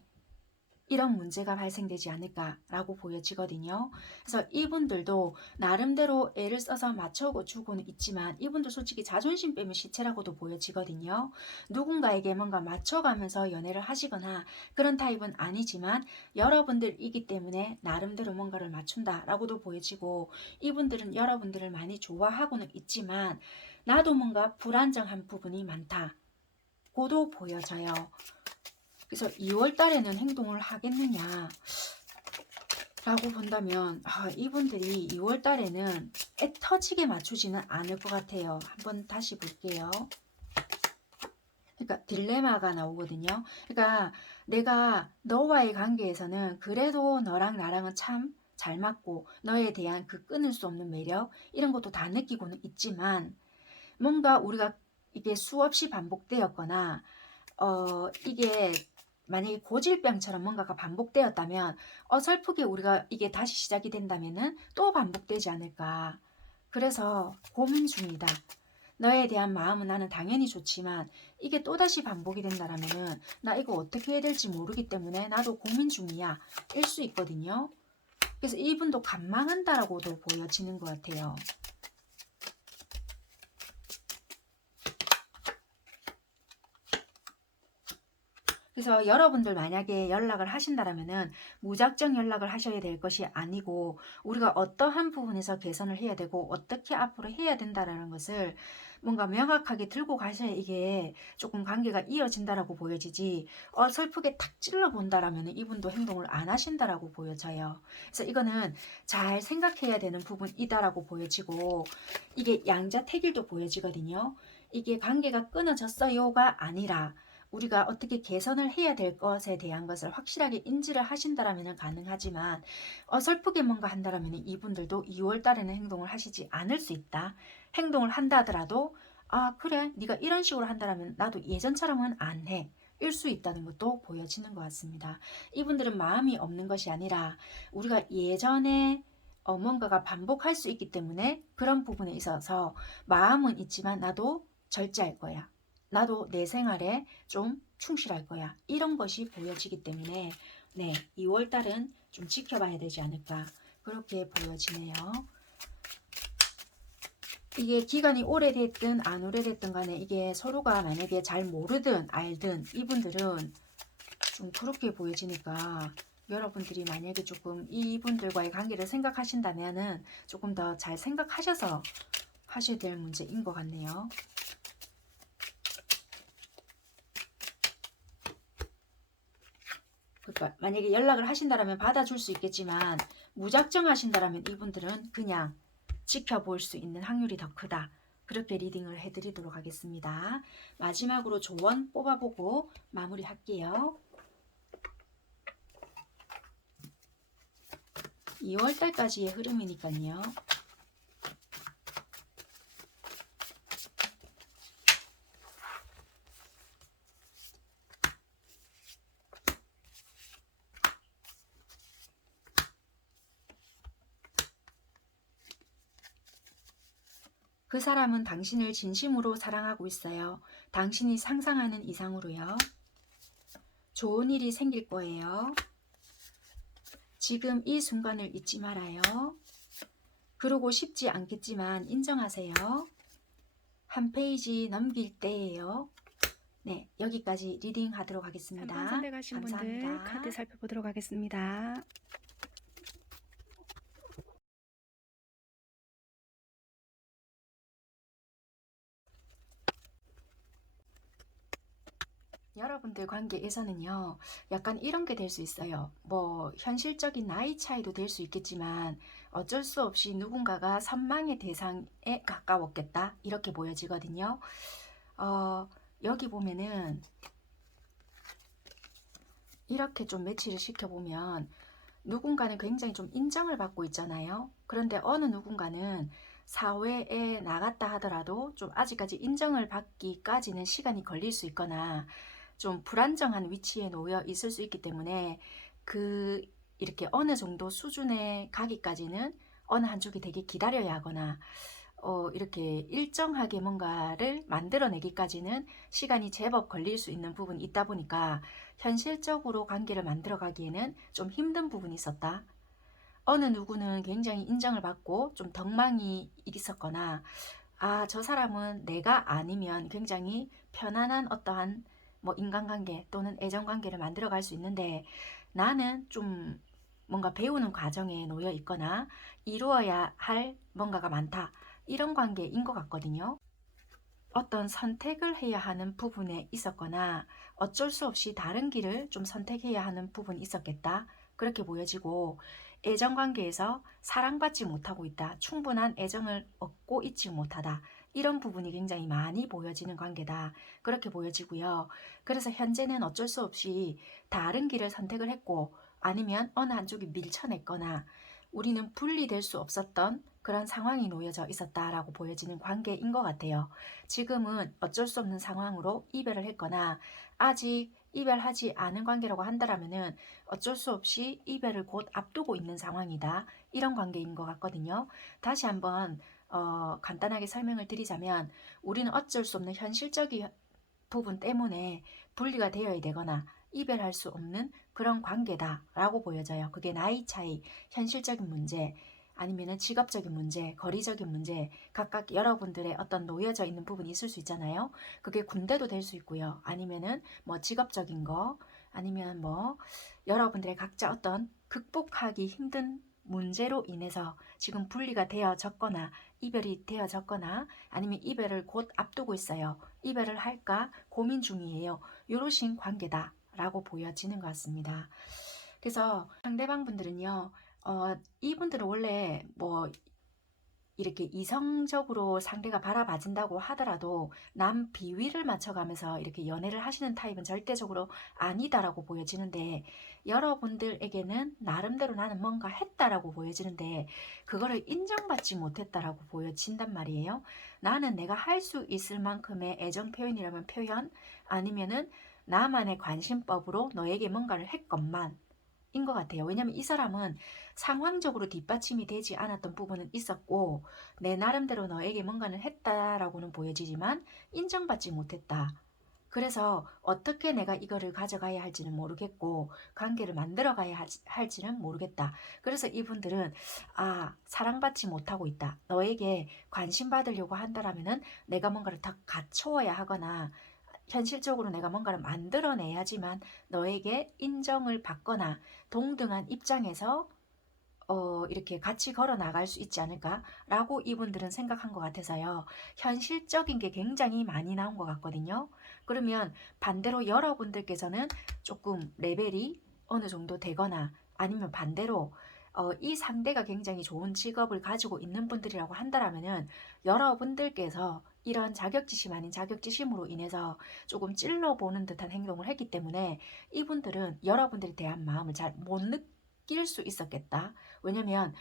이런 문제가 발생되지 않을까라고 보여지거든요. 그래서 이분들도 나름대로 애를 써서 맞춰주고는 있지만 이분도 솔직히 자존심 빼면 시체라고도 보여지거든요. 누군가에게 뭔가 맞춰가면서 연애를 하시거나 그런 타입은 아니지만 여러분들이기 때문에 나름대로 뭔가를 맞춘다라고도 보여지고 이분들은 여러분들을 많이 좋아하고는 있지만 나도 뭔가 불안정한 부분이 많다고도 보여져요. 그래서 2월 달에는 행동을 하겠느냐 라고 본다면 이분들이 2월 달에는 애 터지게 맞추지는 않을 것 같아요. 한번 다시 볼게요. 그러니까 딜레마가 나오거든요. 그러니까 내가 너와의 관계에서는 그래도 너랑 나랑은 참 잘 맞고 너에 대한 그 끊을 수 없는 매력 이런 것도 다 느끼고는 있지만 뭔가 우리가 이게 수없이 반복되었거나 이게 만약에 고질병처럼 뭔가가 반복되었다면 어설프게 우리가 이게 다시 시작이 된다면은 또 반복되지 않을까. 그래서 고민 중이다. 너에 대한 마음은 나는 당연히 좋지만 이게 또다시 반복이 된다라면은 나 이거 어떻게 해야 될지 모르기 때문에 나도 고민 중이야. 일 수 있거든요. 그래서 이분도 관망한다라고도 보여지는 것 같아요. 그래서 여러분들 만약에 연락을 하신다라면은 무작정 연락을 하셔야 될 것이 아니고, 우리가 어떠한 부분에서 개선을 해야 되고 어떻게 앞으로 해야 된다라는 것을 뭔가 명확하게 들고 가셔야 이게 조금 관계가 이어진다라고 보여지지, 어설프게 탁 찔러 본다라면은 이분도 행동을 안 하신다라고 보여져요. 그래서 이거는 잘 생각해야 되는 부분이다라고 보여지고, 이게 양자택일도 보여지거든요. 이게 관계가 끊어졌어요가 아니라 우리가 어떻게 개선을 해야 될 것에 대한 것을 확실하게 인지를 하신다라면 가능하지만, 어설프게 뭔가 한다라면 이분들도 2월 달에는 행동을 하시지 않을 수 있다. 행동을 한다 하더라도 아 그래 네가 이런 식으로 한다라면 나도 예전처럼은 안 해. 일 수 있다는 것도 보여지는 것 같습니다. 이분들은 마음이 없는 것이 아니라 우리가 예전에 뭔가가 반복할 수 있기 때문에 그런 부분에 있어서 마음은 있지만 나도 절제할 거야. 나도 내 생활에 좀 충실할 거야. 이런 것이 보여지기 때문에 네, 2월 달은 좀 지켜봐야 되지 않을까 그렇게 보여지네요. 이게 기간이 오래됐든 안 오래됐든 간에 이게 서로가 만약에 잘 모르든 알든 이분들은 좀 그렇게 보여지니까, 여러분들이 만약에 조금 이분들과의 관계를 생각하신다면은 조금 더 잘 생각하셔서 하셔야 될 문제인 것 같네요. 그러니까 만약에 연락을 하신다라면 받아줄 수 있겠지만, 무작정 하신다라면 이분들은 그냥 지켜볼 수 있는 확률이 더 크다. 그렇게 리딩을 해드리도록 하겠습니다. 마지막으로 조언 뽑아보고 마무리할게요. 2월달까지의 흐름이니까요. 그 사람은 당신을 진심으로 사랑하고 있어요. 당신이 상상하는 이상으로요. 좋은 일이 생길 거예요. 지금 이 순간을 잊지 말아요. 그러고 싶지 않겠지만 인정하세요. 한 페이지 넘길 때예요. 네, 여기까지 리딩 하도록 하겠습니다. 3번 선택하신 감사합니다. 분들 카드 살펴보도록 하겠습니다. 여러분들 관계에서는요, 약간 이런 게 될 수 있어요. 뭐 현실적인 나이 차이도 될 수 있겠지만 어쩔 수 없이 누군가가 선망의 대상에 가까웠겠다 이렇게 보여지거든요. 여기 보면은 이렇게 좀 매치를 시켜보면, 누군가는 굉장히 좀 인정을 받고 있잖아요. 그런데 어느 누군가는 사회에 나갔다 하더라도 좀 아직까지 인정을 받기까지는 시간이 걸릴 수 있거나 좀 불안정한 위치에 놓여 있을 수 있기 때문에, 이렇게 어느 정도 수준에 가기까지는 어느 한쪽이 되게 기다려야 하거나 이렇게 일정하게 뭔가를 만들어내기까지는 시간이 제법 걸릴 수 있는 부분이 있다 보니까 현실적으로 관계를 만들어가기에는 좀 힘든 부분이 있었다. 어느 누구는 굉장히 인정을 받고 좀 덕망이 있었거나, 아, 저 사람은 내가 아니면 굉장히 편안한 어떠한 뭐 인간관계 또는 애정관계를 만들어갈 수 있는데, 나는 좀 뭔가 배우는 과정에 놓여 있거나 이루어야 할 뭔가가 많다. 이런 관계인 것 같거든요. 어떤 선택을 해야 하는 부분에 있었거나 어쩔 수 없이 다른 길을 좀 선택해야 하는 부분이 있었겠다. 그렇게 보여지고, 애정관계에서 사랑받지 못하고 있다. 충분한 애정을 얻고 있지 못하다. 이런 부분이 굉장히 많이 보여지는 관계다. 그렇게 보여지고요. 그래서 현재는 어쩔 수 없이 다른 길을 선택을 했고, 아니면 어느 한쪽이 밀쳐냈거나 우리는 분리될 수 없었던 그런 상황이 놓여져 있었다라고 보여지는 관계인 것 같아요. 지금은 어쩔 수 없는 상황으로 이별을 했거나 아직 이별하지 않은 관계라고 한다면은 어쩔 수 없이 이별을 곧 앞두고 있는 상황이다. 이런 관계인 것 같거든요. 다시 한번 간단하게 설명을 드리자면, 우리는 어쩔 수 없는 현실적인 부분 때문에 분리가 되어야 되거나 이별할 수 없는 그런 관계다라고 보여져요. 그게 나이 차이, 현실적인 문제, 아니면은 직업적인 문제, 거리적인 문제, 각각 여러분들의 어떤 놓여져 있는 부분이 있을 수 있잖아요. 그게 군대도 될 수 있고요. 아니면은 뭐 직업적인 거, 아니면 뭐 여러분들의 각자 어떤 극복하기 힘든 문제로 인해서 지금 분리가 되어졌거나 이별이 되어졌거나 아니면 이별을 곧 앞두고 있어요. 이별을 할까 고민 중이에요. 요러신 관계다라고 보여지는 것 같습니다. 그래서 상대방 분들은요, 이분들은 원래 뭐 이렇게 이성적으로 상대가 바라봐진다고 하더라도 남 비위를 맞춰가면서 이렇게 연애를 하시는 타입은 절대적으로 아니다라고 보여지는데, 여러분들에게는 나름대로 나는 뭔가 했다라고 보여지는데 그거를 인정받지 못했다라고 보여진단 말이에요. 나는 내가 할 수 있을 만큼의 애정 표현이라면 표현, 아니면은 나만의 관심법으로 너에게 뭔가를 했건만 인 것 같아요. 왜냐면 이 사람은 상황적으로 뒷받침이 되지 않았던 부분은 있었고 내 나름대로 너에게 뭔가는 했다라고는 보여지지만 인정받지 못했다. 그래서 어떻게 내가 이거를 가져가야 할지는 모르겠고 관계를 만들어 가야 할지는 모르겠다. 그래서 이분들은 사랑받지 못하고 있다. 너에게 관심 받으려고 한다라면은 내가 뭔가를 더 갖추어야 하거나 현실적으로 내가 뭔가를 만들어내야지만 너에게 인정을 받거나 동등한 입장에서 이렇게 같이 걸어 나갈 수 있지 않을까라고 이분들은 생각한 것 같아서요. 현실적인 게 굉장히 많이 나온 것 같거든요. 그러면 반대로 여러분들께서는 조금 레벨이 어느 정도 되거나 아니면 반대로 이 상대가 굉장히 좋은 직업을 가지고 있는 분들이라고 한다라면은 여러분들께서 이런 자격지심 아닌 자격지심으로 인해서 조금 찔러보는 듯한 행동을 했기 때문에 이분들은 여러분들에 대한 마음을 잘 못 느낄 수 있었겠다. 왜냐면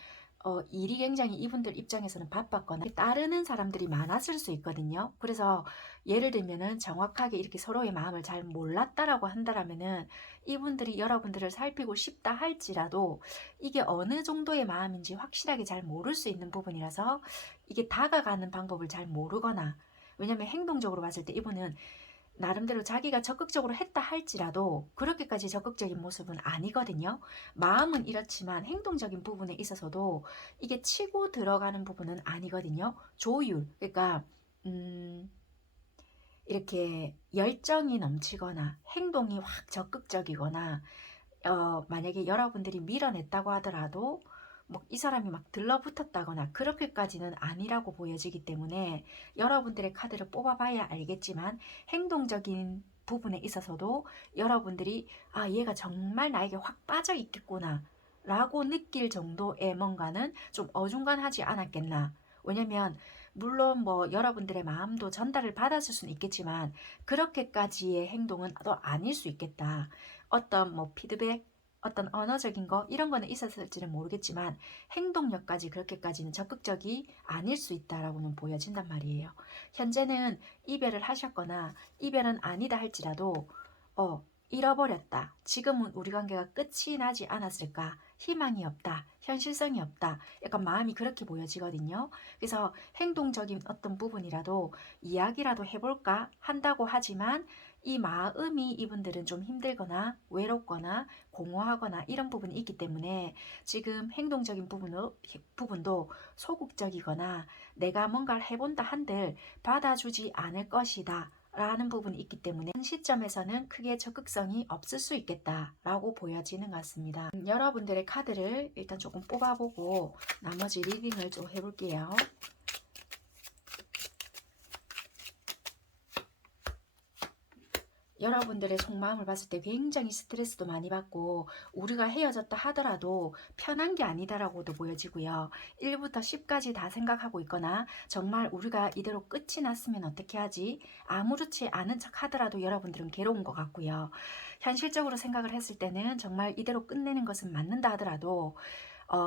일이 굉장히 이분들 입장에서는 바빴거나 따르는 사람들이 많았을 수 있거든요. 그래서 예를 들면은 정확하게 이렇게 서로의 마음을 잘 몰랐다라고 한다라면은 이분들이 여러분들을 살피고 싶다 할지라도 이게 어느 정도의 마음인지 확실하게 잘 모를 수 있는 부분이라서 이게 다가가는 방법을 잘 모르거나, 왜냐면 행동적으로 봤을 때 이분은 나름대로 자기가 적극적으로 했다 할지라도 그렇게까지 적극적인 모습은 아니거든요. 마음은 이렇지만 행동적인 부분에 있어서도 이게 치고 들어가는 부분은 아니거든요. 조율, 그러니까 이렇게 열정이 넘치거나 행동이 확 적극적이거나 만약에 여러분들이 밀어냈다고 하더라도 뭐 이 사람이 막 들러붙었다거나 그렇게까지는 아니라고 보여지기 때문에 여러분들의 카드를 뽑아봐야 알겠지만 행동적인 부분에 있어서도 여러분들이 얘가 정말 나에게 확 빠져 있겠구나 라고 느낄 정도의 뭔가는 좀 어중간하지 않았겠나. 왜냐면 물론 뭐 여러분들의 마음도 전달을 받았을 수는 있겠지만 그렇게까지의 행동은 또 아닐 수 있겠다. 어떤 뭐 피드백, 어떤 언어적인 거 이런 거는 있었을지는 모르겠지만 행동력까지 그렇게까지는 적극적이 아닐 수 있다라고는 보여진단 말이에요. 현재는 이별을 하셨거나 이별은 아니다 할지라도 잃어버렸다. 지금은 우리 관계가 끝이 나지 않았을까? 희망이 없다. 현실성이 없다. 약간 마음이 그렇게 보여지거든요. 그래서 행동적인 어떤 부분이라도 이야기라도 해볼까 한다고 하지만 이 마음이 이분들은 좀 힘들거나 외롭거나 공허하거나 이런 부분이 있기 때문에 지금 행동적인 부분도 소극적이거나 내가 뭔가를 해본다 한들 받아주지 않을 것이다 라는 부분이 있기 때문에 현 시점에서는 크게 적극성이 없을 수 있겠다라고 보여지는 것 같습니다. 여러분들의 카드를 일단 조금 뽑아보고 나머지 리딩을 좀 해볼게요. 여러분들의 속마음을 봤을 때 굉장히 스트레스도 많이 받고 우리가 헤어졌다 하더라도 편한 게 아니다라고도 보여지고요. 1부터 10까지 다 생각하고 있거나 정말 우리가 이대로 끝이 났으면 어떻게 하지? 아무렇지 않은 척 하더라도 여러분들은 괴로운 것 같고요. 현실적으로 생각을 했을 때는 정말 이대로 끝내는 것은 맞는다 하더라도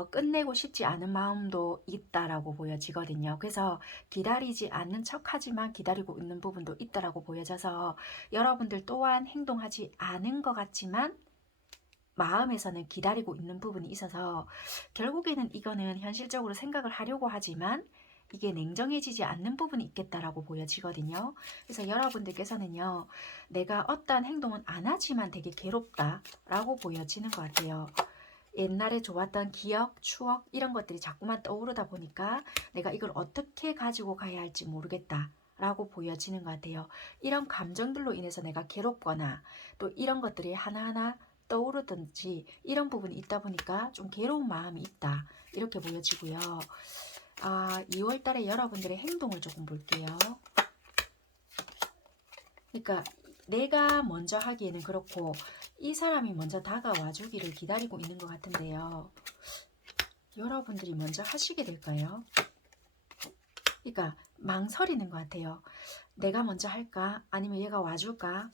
끝내고 싶지 않은 마음도 있다라고 보여지거든요. 그래서 기다리지 않는 척하지만 기다리고 있는 부분도 있다라고 보여져서 여러분들 또한 행동하지 않은 것 같지만 마음에서는 기다리고 있는 부분이 있어서 결국에는 이거는 현실적으로 생각을 하려고 하지만 이게 냉정해지지 않는 부분이 있겠다라고 보여지거든요. 그래서 여러분들께서는요, 내가 어떠한 행동은 안 하지만 되게 괴롭다라고 보여지는 것 같아요. 옛날에 좋았던 기억, 추억 이런 것들이 자꾸만 떠오르다 보니까 내가 이걸 어떻게 가지고 가야 할지 모르겠다 라고 보여지는 것 같아요. 이런 감정들로 인해서 내가 괴롭거나 또 이런 것들이 하나하나 떠오르든지 이런 부분이 있다 보니까 좀 괴로운 마음이 있다 이렇게 보여지고요. 2월 달에 여러분들의 행동을 조금 볼게요. 그러니까 내가 먼저 하기에는 그렇고 이 사람이 먼저 다가와 주기를 기다리고 있는 것 같은데요. 여러분들이 먼저 하시게 될까요? 그러니까 망설이는 것 같아요. 내가 먼저 할까? 아니면 얘가 와줄까?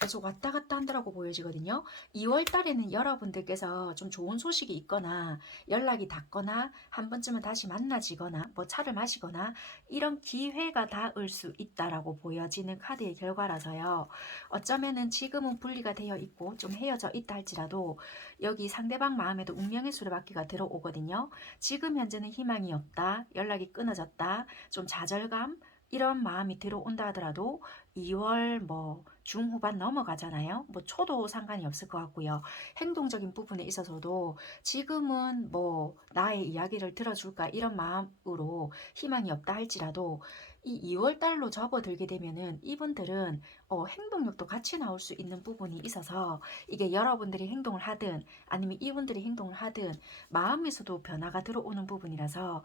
계속 왔다 갔다 한다라고 보여지거든요. 2월 달에는 여러분들께서 좀 좋은 소식이 있거나 연락이 닿거나 한 번쯤은 다시 만나지거나 뭐 차를 마시거나 이런 기회가 닿을 수 있다라고 보여지는 카드의 결과라서요. 어쩌면은 지금은 분리가 되어 있고 좀 헤어져 있다 할지라도 여기 상대방 마음에도 운명의 수레바퀴가 들어오거든요. 지금 현재는 희망이 없다, 연락이 끊어졌다, 좀 좌절감 이런 마음이 들어온다 하더라도 2월 뭐 중후반 넘어가잖아요. 뭐 초도 상관이 없을 것 같고요. 행동적인 부분에 있어서도 지금은 뭐 나의 이야기를 들어줄까 이런 마음으로 희망이 없다 할지라도 이 2월 달로 접어들게 되면은 이분들은 행동력도 같이 나올 수 있는 부분이 있어서 이게 여러분들이 행동을 하든 아니면 이분들이 행동을 하든 마음에서도 변화가 들어오는 부분이라서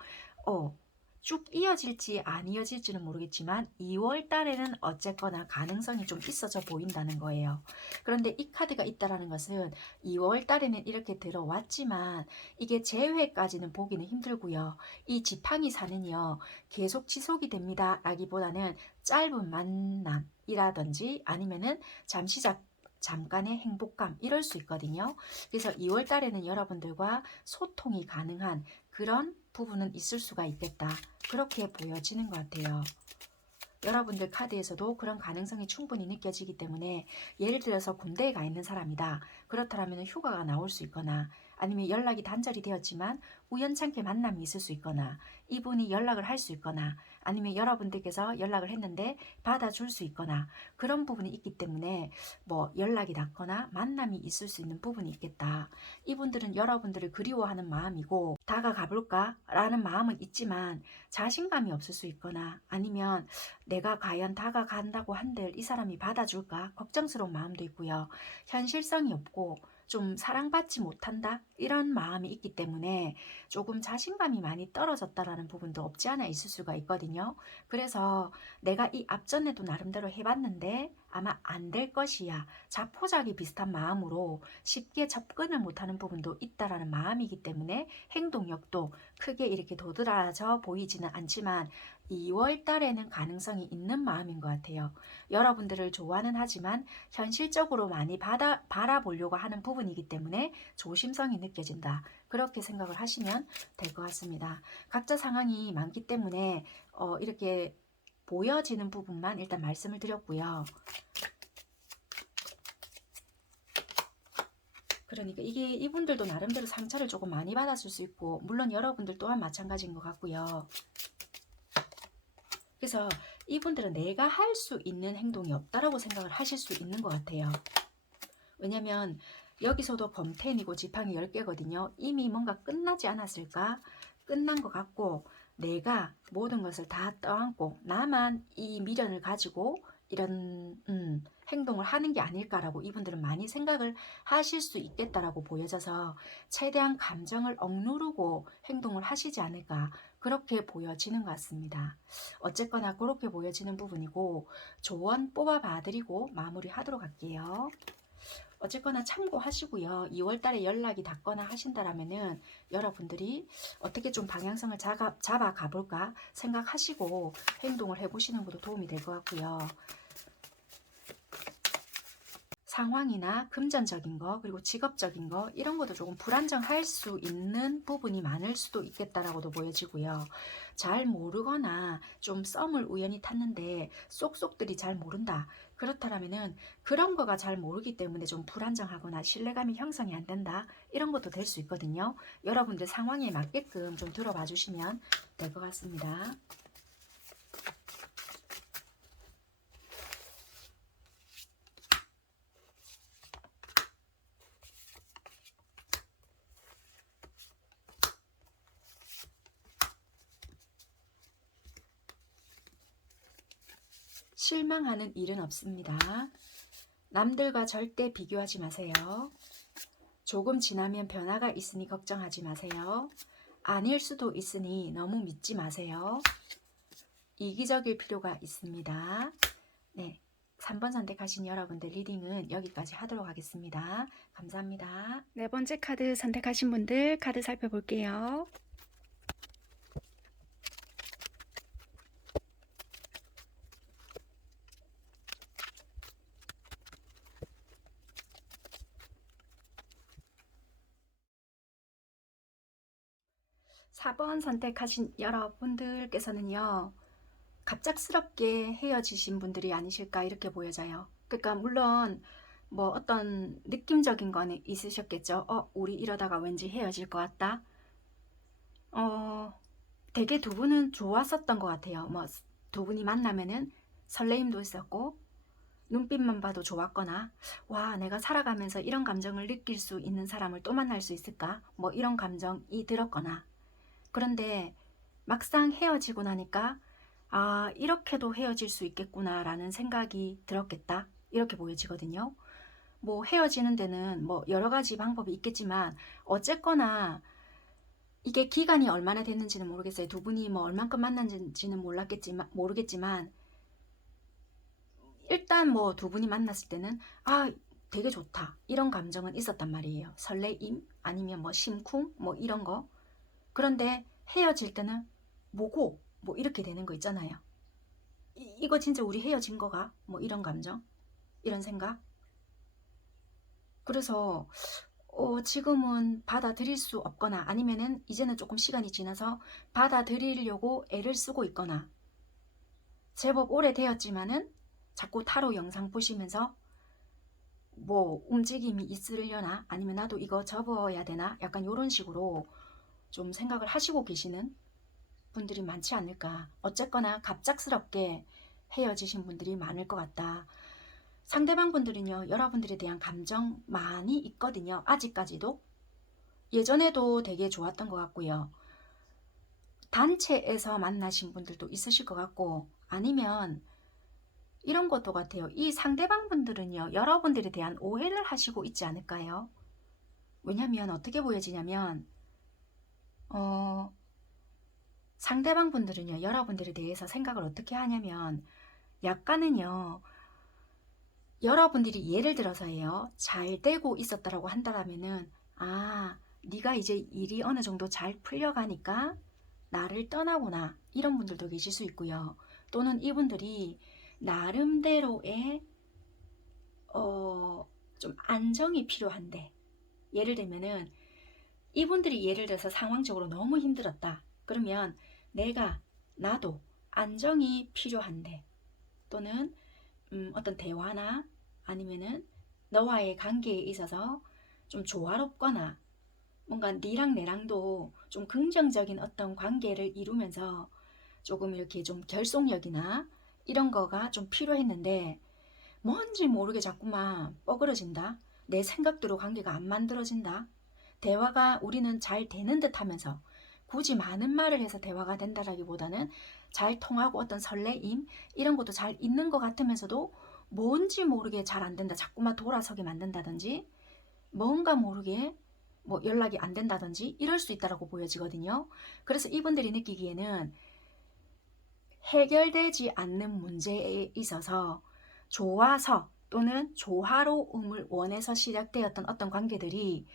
쭉 이어질지 안 이어질지는 모르겠지만 2월 달에는 어쨌거나 가능성이 좀 있어져 보인다는 거예요. 그런데 이 카드가 있다라는 것은 2월 달에는 이렇게 들어왔지만 이게 재회까지는 보기는 힘들고요. 이 지팡이 산은요 계속 지속이 됩니다 라기보다는 짧은 만남이라든지 아니면은 잠깐의 행복감 이럴 수 있거든요. 그래서 2월 달에는 여러분들과 소통이 가능한 그런 부분은 있을 수가 있겠다. 그렇게 보여지는 것 같아요. 여러분들 카드에서도 그런 가능성이 충분히 느껴지기 때문에 예를 들어서 군대에 가 있는 사람이다. 그렇다면 휴가가 나올 수 있거나 아니면 연락이 단절이 되었지만 우연찮게 만남이 있을 수 있거나 이분이 연락을 할 수 있거나 아니면 여러분들께서 연락을 했는데 받아줄 수 있거나 그런 부분이 있기 때문에 뭐 연락이 닿거나 만남이 있을 수 있는 부분이 있겠다. 이분들은 여러분들을 그리워하는 마음이고 다가가 볼까? 라는 마음은 있지만 자신감이 없을 수 있거나 아니면 내가 과연 다가간다고 한들 이 사람이 받아줄까? 걱정스러운 마음도 있고요. 현실성이 없고 좀 사랑받지 못한다? 이런 마음이 있기 때문에 조금 자신감이 많이 떨어졌다라는 부분도 없지 않아 있을 수가 있거든요. 그래서 내가 이 앞전에도 나름대로 해봤는데 아마 안 될 것이야. 자포자기 비슷한 마음으로 쉽게 접근을 못하는 부분도 있다라는 마음이기 때문에 행동력도 크게 이렇게 도드라져 보이지는 않지만 2월 달에는 가능성이 있는 마음인 것 같아요. 여러분들을 좋아는 하지만 현실적으로 많이 바라보려고 하는 부분이기 때문에 조심성이 느껴진다. 그렇게 생각을 하시면 될 것 같습니다. 각자 상황이 많기 때문에 이렇게 보여지는 부분만 일단 말씀을 드렸고요. 그러니까 이게 이분들도 나름대로 상처를 조금 많이 받았을 수 있고 물론 여러분들 또한 마찬가지인 것 같고요. 그래서 이분들은 내가 할 수 있는 행동이 없다라고 생각을 하실 수 있는 것 같아요. 왜냐면 여기서도 범텐이고 지팡이 10개거든요. 이미 뭔가 끝나지 않았을까? 끝난 것 같고 내가 모든 것을 다 떠안고 나만 이 미련을 가지고 이런 행동을 하는 게 아닐까라고 이분들은 많이 생각을 하실 수 있겠다라고 보여져서 최대한 감정을 억누르고 행동을 하시지 않을까 그렇게 보여지는 것 같습니다. 어쨌거나 그렇게 보여지는 부분이고 조언 뽑아 봐드리고 마무리하도록 할게요. 어쨌거나 참고하시고요. 2월 달에 연락이 닿거나 하신다라면은 여러분들이 어떻게 좀 방향성을 잡아 가볼까 생각하시고 행동을 해보시는 것도 도움이 될 것 같고요. 상황이나 금전적인 거 그리고 직업적인 거 이런 것도 조금 불안정할 수 있는 부분이 많을 수도 있겠다라고도 보여지고요. 잘 모르거나 좀 썸을 우연히 탔는데 쏙쏙들이 잘 모른다. 그렇다면은 그런 거가 잘 모르기 때문에 좀 불안정하거나 신뢰감이 형성이 안 된다. 이런 것도 될 수 있거든요. 여러분들 상황에 맞게끔 좀 들어봐 주시면 될 것 같습니다. 실망하는 일은 없습니다. 남들과 절대 비교하지 마세요. 조금 지나면 변화가 있으니 걱정하지 마세요. 아닐 수도 있으니 너무 믿지 마세요. 이기적일 필요가 있습니다. 네, 3번 선택하신 여러분들 리딩은 여기까지 하도록 하겠습니다. 감사합니다. 네 번째 카드 선택하신 분들 카드 살펴볼게요. 사 번 선택하신 여러분들께서는요. 갑작스럽게 헤어지신 분들이 아니실까 이렇게 보여져요. 그러니까 물론 뭐 어떤 느낌적인 거는 있으셨겠죠. 우리 이러다가 왠지 헤어질 것 같다. 되게 두 분은 좋았었던 것 같아요. 뭐 두 분이 만나면은 설레임도 있었고 눈빛만 봐도 좋았거나 와 내가 살아가면서 이런 감정을 느낄 수 있는 사람을 또 만날 수 있을까 뭐 이런 감정이 들었거나 그런데 막상 헤어지고 나니까 아 이렇게도 헤어질 수 있겠구나 라는 생각이 들었겠다 이렇게 보여지거든요. 뭐 헤어지는 데는 뭐 여러 가지 방법이 있겠지만 어쨌거나 이게 기간이 얼마나 됐는지는 모르겠어요. 두 분이 뭐 얼만큼 만났는지는 모르겠지만 일단 뭐 두 분이 만났을 때는 아 되게 좋다 이런 감정은 있었단 말이에요. 설레임 아니면 뭐 심쿵 뭐 이런 거. 그런데 헤어질 때는 뭐고 뭐 이렇게 되는 거 있잖아요. 이거 진짜 우리 헤어진 거가 뭐 이런 감정 이런 생각. 그래서 지금은 받아들일 수 없거나 아니면은 이제는 조금 시간이 지나서 받아들이려고 애를 쓰고 있거나 제법 오래되었지만은 자꾸 타로 영상 보시면서 뭐 움직임이 있으려나 아니면 나도 이거 접어야 되나 약간 이런 식으로 좀 생각을 하시고 계시는 분들이 많지 않을까. 어쨌거나 갑작스럽게 헤어지신 분들이 많을 것 같다. 상대방 분들은요 여러분들에 대한 감정 많이 있거든요. 아직까지도 예전에도 되게 좋았던 것 같고요. 단체에서 만나신 분들도 있으실 것 같고 아니면 이런 것도 같아요. 이 상대방 분들은요 여러분들에 대한 오해를 하시고 있지 않을까요? 왜냐면 어떻게 보여지냐면 상대방 분들은요 여러분들에 대해서 생각을 어떻게 하냐면 약간은요 여러분들이 예를 들어서예요 잘 되고 있었다라고 한다면은 아 네가 이제 일이 어느 정도 잘 풀려가니까 나를 떠나구나 이런 분들도 계실 수 있고요. 또는 이분들이 나름대로의 좀 안정이 필요한데 예를 들면은 이분들이 예를 들어서 상황적으로 너무 힘들었다. 그러면 나도 안정이 필요한데 또는 어떤 대화나 아니면은 너와의 관계에 있어서 좀 조화롭거나 뭔가 니랑 내랑도 좀 긍정적인 어떤 관계를 이루면서 조금 이렇게 좀 결속력이나 이런 거가 좀 필요했는데 뭔지 모르게 자꾸만 뻐그러진다. 내 생각대로 관계가 안 만들어진다. 대화가 우리는 잘 되는 듯 하면서 굳이 많은 말을 해서 대화가 된다라기보다는 잘 통하고 어떤 설레임 이런 것도 잘 있는 것 같으면서도 뭔지 모르게 잘 안 된다. 자꾸만 돌아서게 만든다든지 뭔가 모르게 뭐 연락이 안 된다든지 이럴 수 있다라고 보여지거든요. 그래서 이분들이 느끼기에는 해결되지 않는 문제에 있어서 좋아서 또는 조화로움을 원해서 시작되었던 어떤 관계들이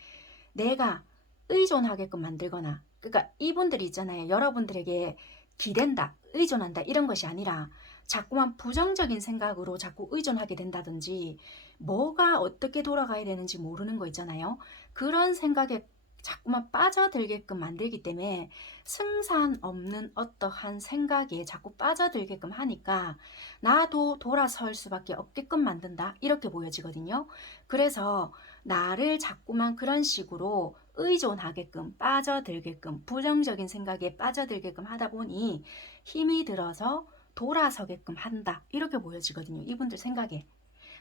내가 의존하게끔 만들거나 그러니까 이분들이 있잖아요. 여러분들에게 기댄다, 의존한다 이런 것이 아니라 자꾸만 부정적인 생각으로 자꾸 의존하게 된다든지 뭐가 어떻게 돌아가야 되는지 모르는 거 있잖아요. 그런 생각에 자꾸만 빠져들게끔 만들기 때문에 승산 없는 어떠한 생각에 자꾸 빠져들게끔 하니까 나도 돌아설 수밖에 없게끔 만든다. 이렇게 보여지거든요. 그래서 나를 자꾸만 그런 식으로 의존하게끔 빠져들게끔 부정적인 생각에 빠져들게끔 하다 보니 힘이 들어서 돌아서게끔 한다. 이렇게 보여지거든요. 이분들 생각에.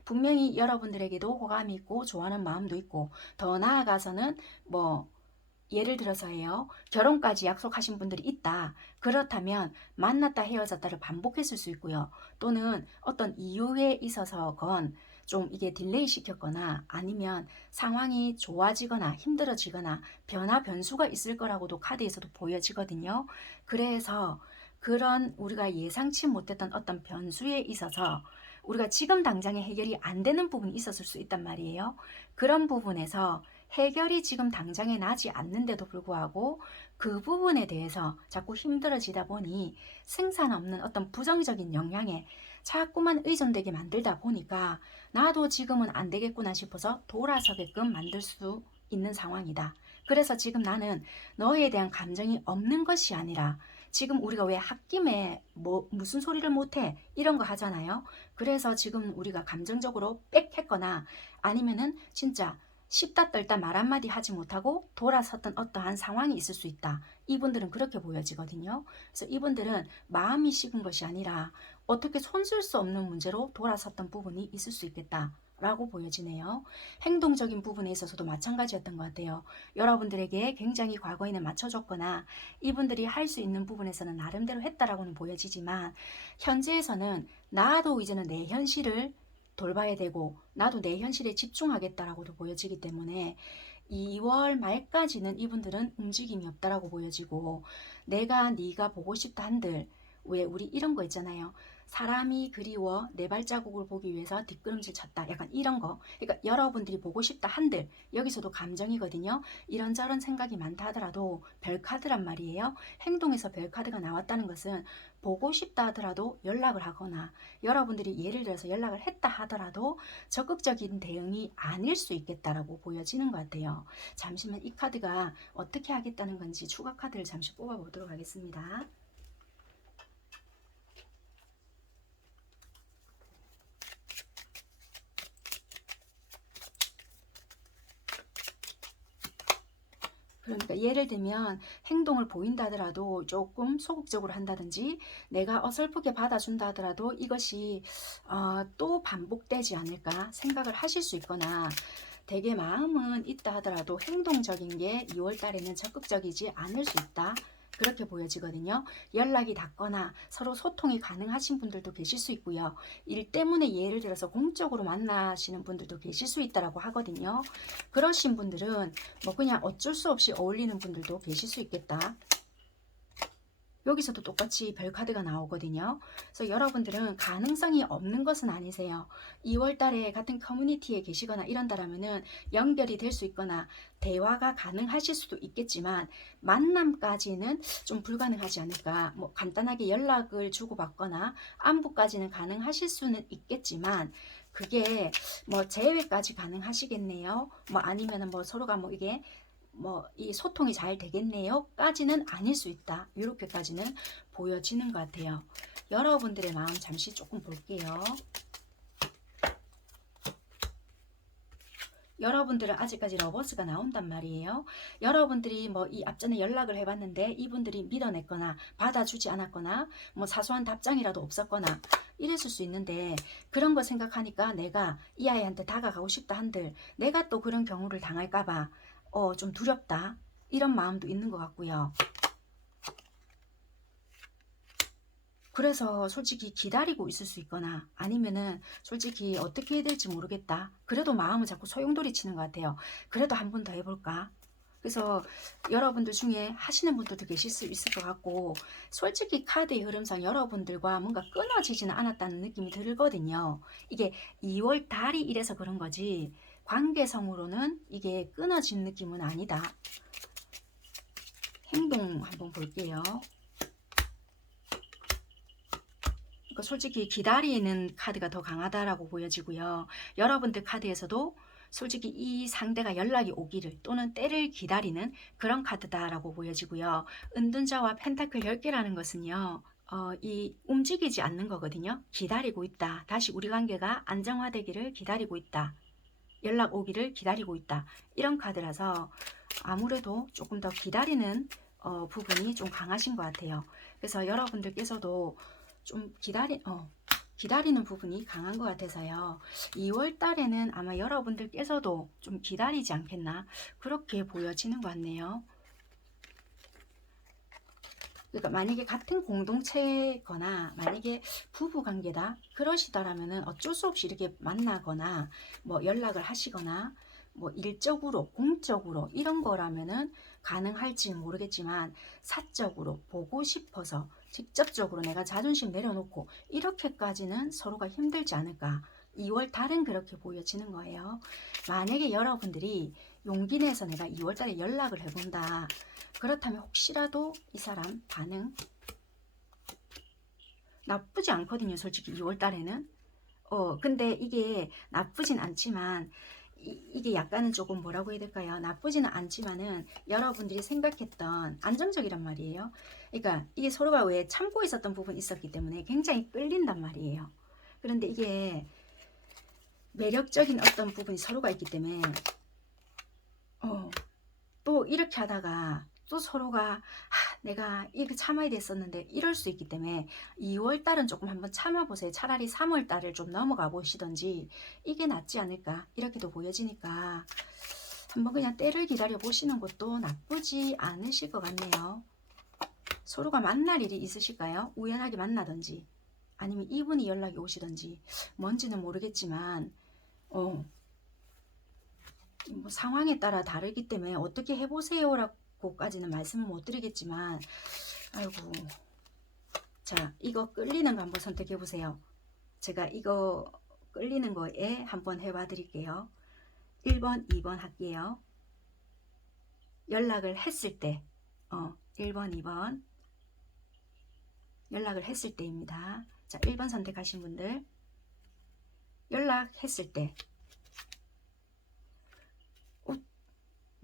분명히 여러분들에게도 호감이 있고 좋아하는 마음도 있고 더 나아가서는 뭐 예를 들어서예요. 결혼까지 약속하신 분들이 있다. 그렇다면 만났다 헤어졌다를 반복했을 수 있고요. 또는 어떤 이유에 있어서건 좀 이게 딜레이 시켰거나 아니면 상황이 좋아지거나 힘들어지거나 변수가 있을 거라고도 카드에서도 보여지거든요. 그래서 그런 우리가 예상치 못했던 어떤 변수에 있어서 우리가 지금 당장에 해결이 안 되는 부분이 있었을 수 있단 말이에요. 그런 부분에서 해결이 지금 당장에 나지 않는데도 불구하고 그 부분에 대해서 자꾸 힘들어지다 보니 생산 없는 어떤 부정적인 영향에 자꾸만 의존되게 만들다 보니까 나도 지금은 안 되겠구나 싶어서 돌아서게끔 만들 수 있는 상황이다. 그래서 지금 나는 너에 대한 감정이 없는 것이 아니라 지금 우리가 왜 홧김에 무슨 소리를 못해 이런 거 하잖아요. 그래서 지금 우리가 감정적으로 빽했거나 아니면은 진짜 씹다 떨다 말 한마디 하지 못하고 돌아섰던 어떠한 상황이 있을 수 있다. 이분들은 그렇게 보여지거든요. 그래서 이분들은 마음이 식은 것이 아니라 어떻게 손쓸 수 없는 문제로 돌아섰던 부분이 있을 수 있겠다. 라고 보여지네요. 행동적인 부분에 있어서도 마찬가지였던 것 같아요. 여러분들에게 굉장히 과거에는 맞춰줬거나 이분들이 할 수 있는 부분에서는 나름대로 했다라고는 보여지지만 현재에서는 나도 이제는 내 현실을 돌봐야 되고 나도 내 현실에 집중하겠다라고도 보여지기 때문에 2월 말까지는 이분들은 움직임이 없다라고 보여지고 내가 네가 보고 싶다 한들 왜 우리 이런 거 있잖아요. 사람이 그리워 내 발자국을 보기 위해서 뒷걸음질 쳤다. 약간 이런 거. 그러니까 여러분들이 보고 싶다 한들 여기서도 감정이거든요. 이런저런 생각이 많다 하더라도 별카드란 말이에요. 행동에서 별카드가 나왔다는 것은 보고 싶다 하더라도 연락을 하거나 여러분들이 예를 들어서 연락을 했다 하더라도 적극적인 대응이 아닐 수 있겠다라고 보여지는 것 같아요. 잠시만 이 카드가 어떻게 하겠다는 건지 추가 카드를 잠시 뽑아보도록 하겠습니다. 그러니까 예를 들면 행동을 보인다 하더라도 조금 소극적으로 한다든지 내가 어설프게 받아준다 하더라도 이것이 또 반복되지 않을까 생각을 하실 수 있거나 되게 마음은 있다 하더라도 행동적인 게 2월 달에는 적극적이지 않을 수 있다. 그렇게 보여지거든요. 연락이 닿거나 서로 소통이 가능하신 분들도 계실 수 있고요. 일 때문에 예를 들어서 공적으로 만나시는 분들도 계실 수 있다라고 하거든요. 그러신 분들은 뭐 그냥 어쩔 수 없이 어울리는 분들도 계실 수 있겠다. 여기서도 똑같이 별 카드가 나오거든요. 그래서 여러분들은 가능성이 없는 것은 아니세요. 2월 달에 같은 커뮤니티에 계시거나 이런다라면은 연결이 될 수 있거나 대화가 가능하실 수도 있겠지만 만남까지는 좀 불가능하지 않을까. 뭐 간단하게 연락을 주고받거나 안부까지는 가능하실 수는 있겠지만 그게 뭐 재회까지 가능하시겠네요. 뭐 아니면은 뭐 서로가 뭐 이게 뭐 이 소통이 잘 되겠네요 까지는 아닐 수 있다. 이렇게까지는 보여지는 것 같아요. 여러분들의 마음 잠시 조금 볼게요. 여러분들은 아직까지 러버스가 나온단 말이에요. 여러분들이 뭐 이 앞전에 연락을 해봤는데 이분들이 믿어냈거나 받아주지 않았거나 뭐 사소한 답장이라도 없었거나 이랬을 수 있는데 그런 거 생각하니까 내가 이 아이한테 다가가고 싶다 한들 내가 또 그런 경우를 당할까봐 좀 두렵다. 이런 마음도 있는 것 같고요. 그래서 솔직히 기다리고 있을 수 있거나 아니면은 솔직히 어떻게 해야 될지 모르겠다. 그래도 마음은 자꾸 소용돌이 치는 것 같아요. 그래도 한 번 더 해볼까? 그래서 여러분들 중에 하시는 분들도 계실 수 있을 것 같고 솔직히 카드의 흐름상 여러분들과 뭔가 끊어지지는 않았다는 느낌이 들거든요. 이게 2월 달이 이래서 그런 거지 관계성으로는 이게 끊어진 느낌은 아니다. 행동 한번 볼게요. 그러니까 솔직히 기다리는 카드가 더 강하다라고 보여지고요. 여러분들 카드에서도 솔직히 이 상대가 연락이 오기를 또는 때를 기다리는 그런 카드다라고 보여지고요. 은둔자와 펜타클 10개라는 것은요. 이 움직이지 않는 거거든요. 기다리고 있다. 다시 우리 관계가 안정화되기를 기다리고 있다. 연락 오기를 기다리고 있다. 이런 카드라서 아무래도 조금 더 기다리는 부분이 좀 강하신 것 같아요. 그래서 여러분들께서도 좀 기다리는 부분이 강한 것 같아서요. 2월 달에는 아마 여러분들께서도 좀 기다리지 않겠나 그렇게 보여지는 것 같네요. 그러니까 만약에 같은 공동체거나 만약에 부부관계다 그러시다라면은 어쩔 수 없이 이렇게 만나거나 뭐 연락을 하시거나 뭐 일적으로 공적으로 이런 거라면은 가능할지는 모르겠지만 사적으로 보고 싶어서 직접적으로 내가 자존심 내려놓고 이렇게까지는 서로가 힘들지 않을까. 2월 달은 그렇게 보여지는 거예요. 만약에 여러분들이 용기 내서 내가 2월 달에 연락을 해본다. 그렇다면 혹시라도 이 사람 반응 나쁘지 않거든요. 솔직히 2월 달에는. 근데 이게 나쁘진 않지만 이게 약간은 조금 뭐라고 해야 될까요? 나쁘지는 않지만은 여러분들이 생각했던 안정적이란 말이에요. 그러니까 이게 서로가 왜 참고 있었던 부분이 있었기 때문에 굉장히 끌린단 말이에요. 그런데 이게 매력적인 어떤 부분이 서로가 있기 때문에 또 이렇게 하다가 또 서로가 내가 이거 참아야 됐었는데 이럴 수 있기 때문에 2월 달은 조금 한번 참아보세요. 차라리 3월 달을 좀 넘어가 보시던지 이게 낫지 않을까 이렇게도 보여지니까 한번 그냥 때를 기다려 보시는 것도 나쁘지 않으실 것 같네요. 서로가 만날 일이 있으실까요? 우연하게 만나던지 아니면 이분이 연락이 오시던지 뭔지는 모르겠지만 뭐 상황에 따라 다르기 때문에 어떻게 해보세요라고까지는 말씀을 못 드리겠지만 아이고 자 이거 끌리는 거 한번 선택해 보세요. 제가 이거 끌리는 거에 한번 해봐 드릴게요. 1번 2번 할게요. 연락을 했을 때 1번 2번 연락을 했을 때입니다. 자 1번 선택하신 분들 연락했을 때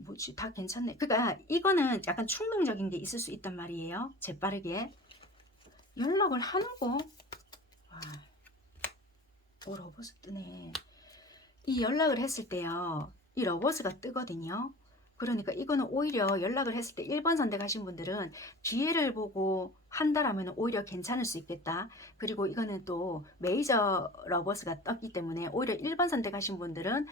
뭐지 다 괜찮네. 그러니까 이거는 약간 충동적인 게 있을 수 있단 말이에요. 재빠르게 연락을 하는 거. 러버스 뜨네. 이 연락을 했을 때요. 이 러버스가 뜨거든요. 그러니까 이거는 오히려 연락을 했을 때 1번 선택하신 분들은 기회를 보고 한다라면 오히려 괜찮을 수 있겠다. 그리고 이거는 또 메이저 러버스가 떴기 때문에 오히려 1번 선택하신 분들은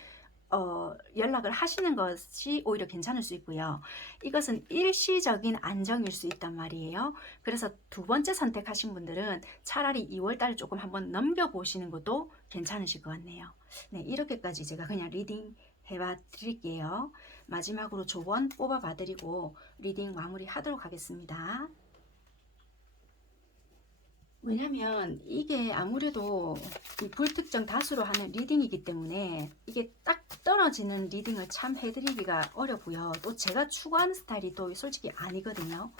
연락을 하시는 것이 오히려 괜찮을 수 있고요. 이것은 일시적인 안정일 수 있단 말이에요. 그래서 두 번째 선택하신 분들은 차라리 2월달 조금 한번 넘겨보시는 것도 괜찮으실 것 같네요. 네, 이렇게까지 제가 그냥 리딩 해봐 드릴게요. 마지막으로 조언 뽑아 봐 드리고 리딩 마무리 하도록 하겠습니다. 왜냐면 이게 아무래도 이 불특정 다수로 하는 리딩이기 때문에 이게 딱 떨어지는 리딩을 참 해드리기가 어렵고요. 또 제가 추구하는 스타일이 또 솔직히 아니거든요.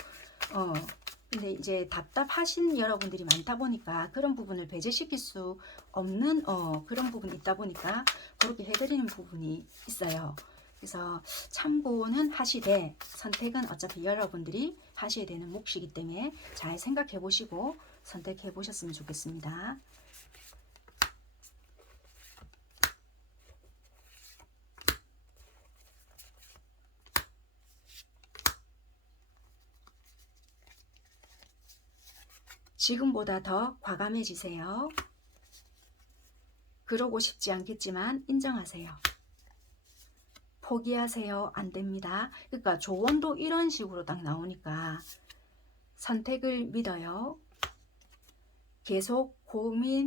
근데 이제 답답하신 여러분들이 많다 보니까 그런 부분을 배제시킬 수 없는 그런 부분이 있다 보니까 그렇게 해드리는 부분이 있어요. 그래서 참고는 하시되 선택은 어차피 여러분들이 하셔야 되는 몫이기 때문에 잘 생각해 보시고 선택해 보셨으면 좋겠습니다. 지금보다 더 과감해지세요. 그러고 싶지 않겠지만 인정하세요. 포기하세요. 안 됩니다. 그러니까 조언도 이런 식으로 딱 나오니까 선택을 믿어요. 계속 고민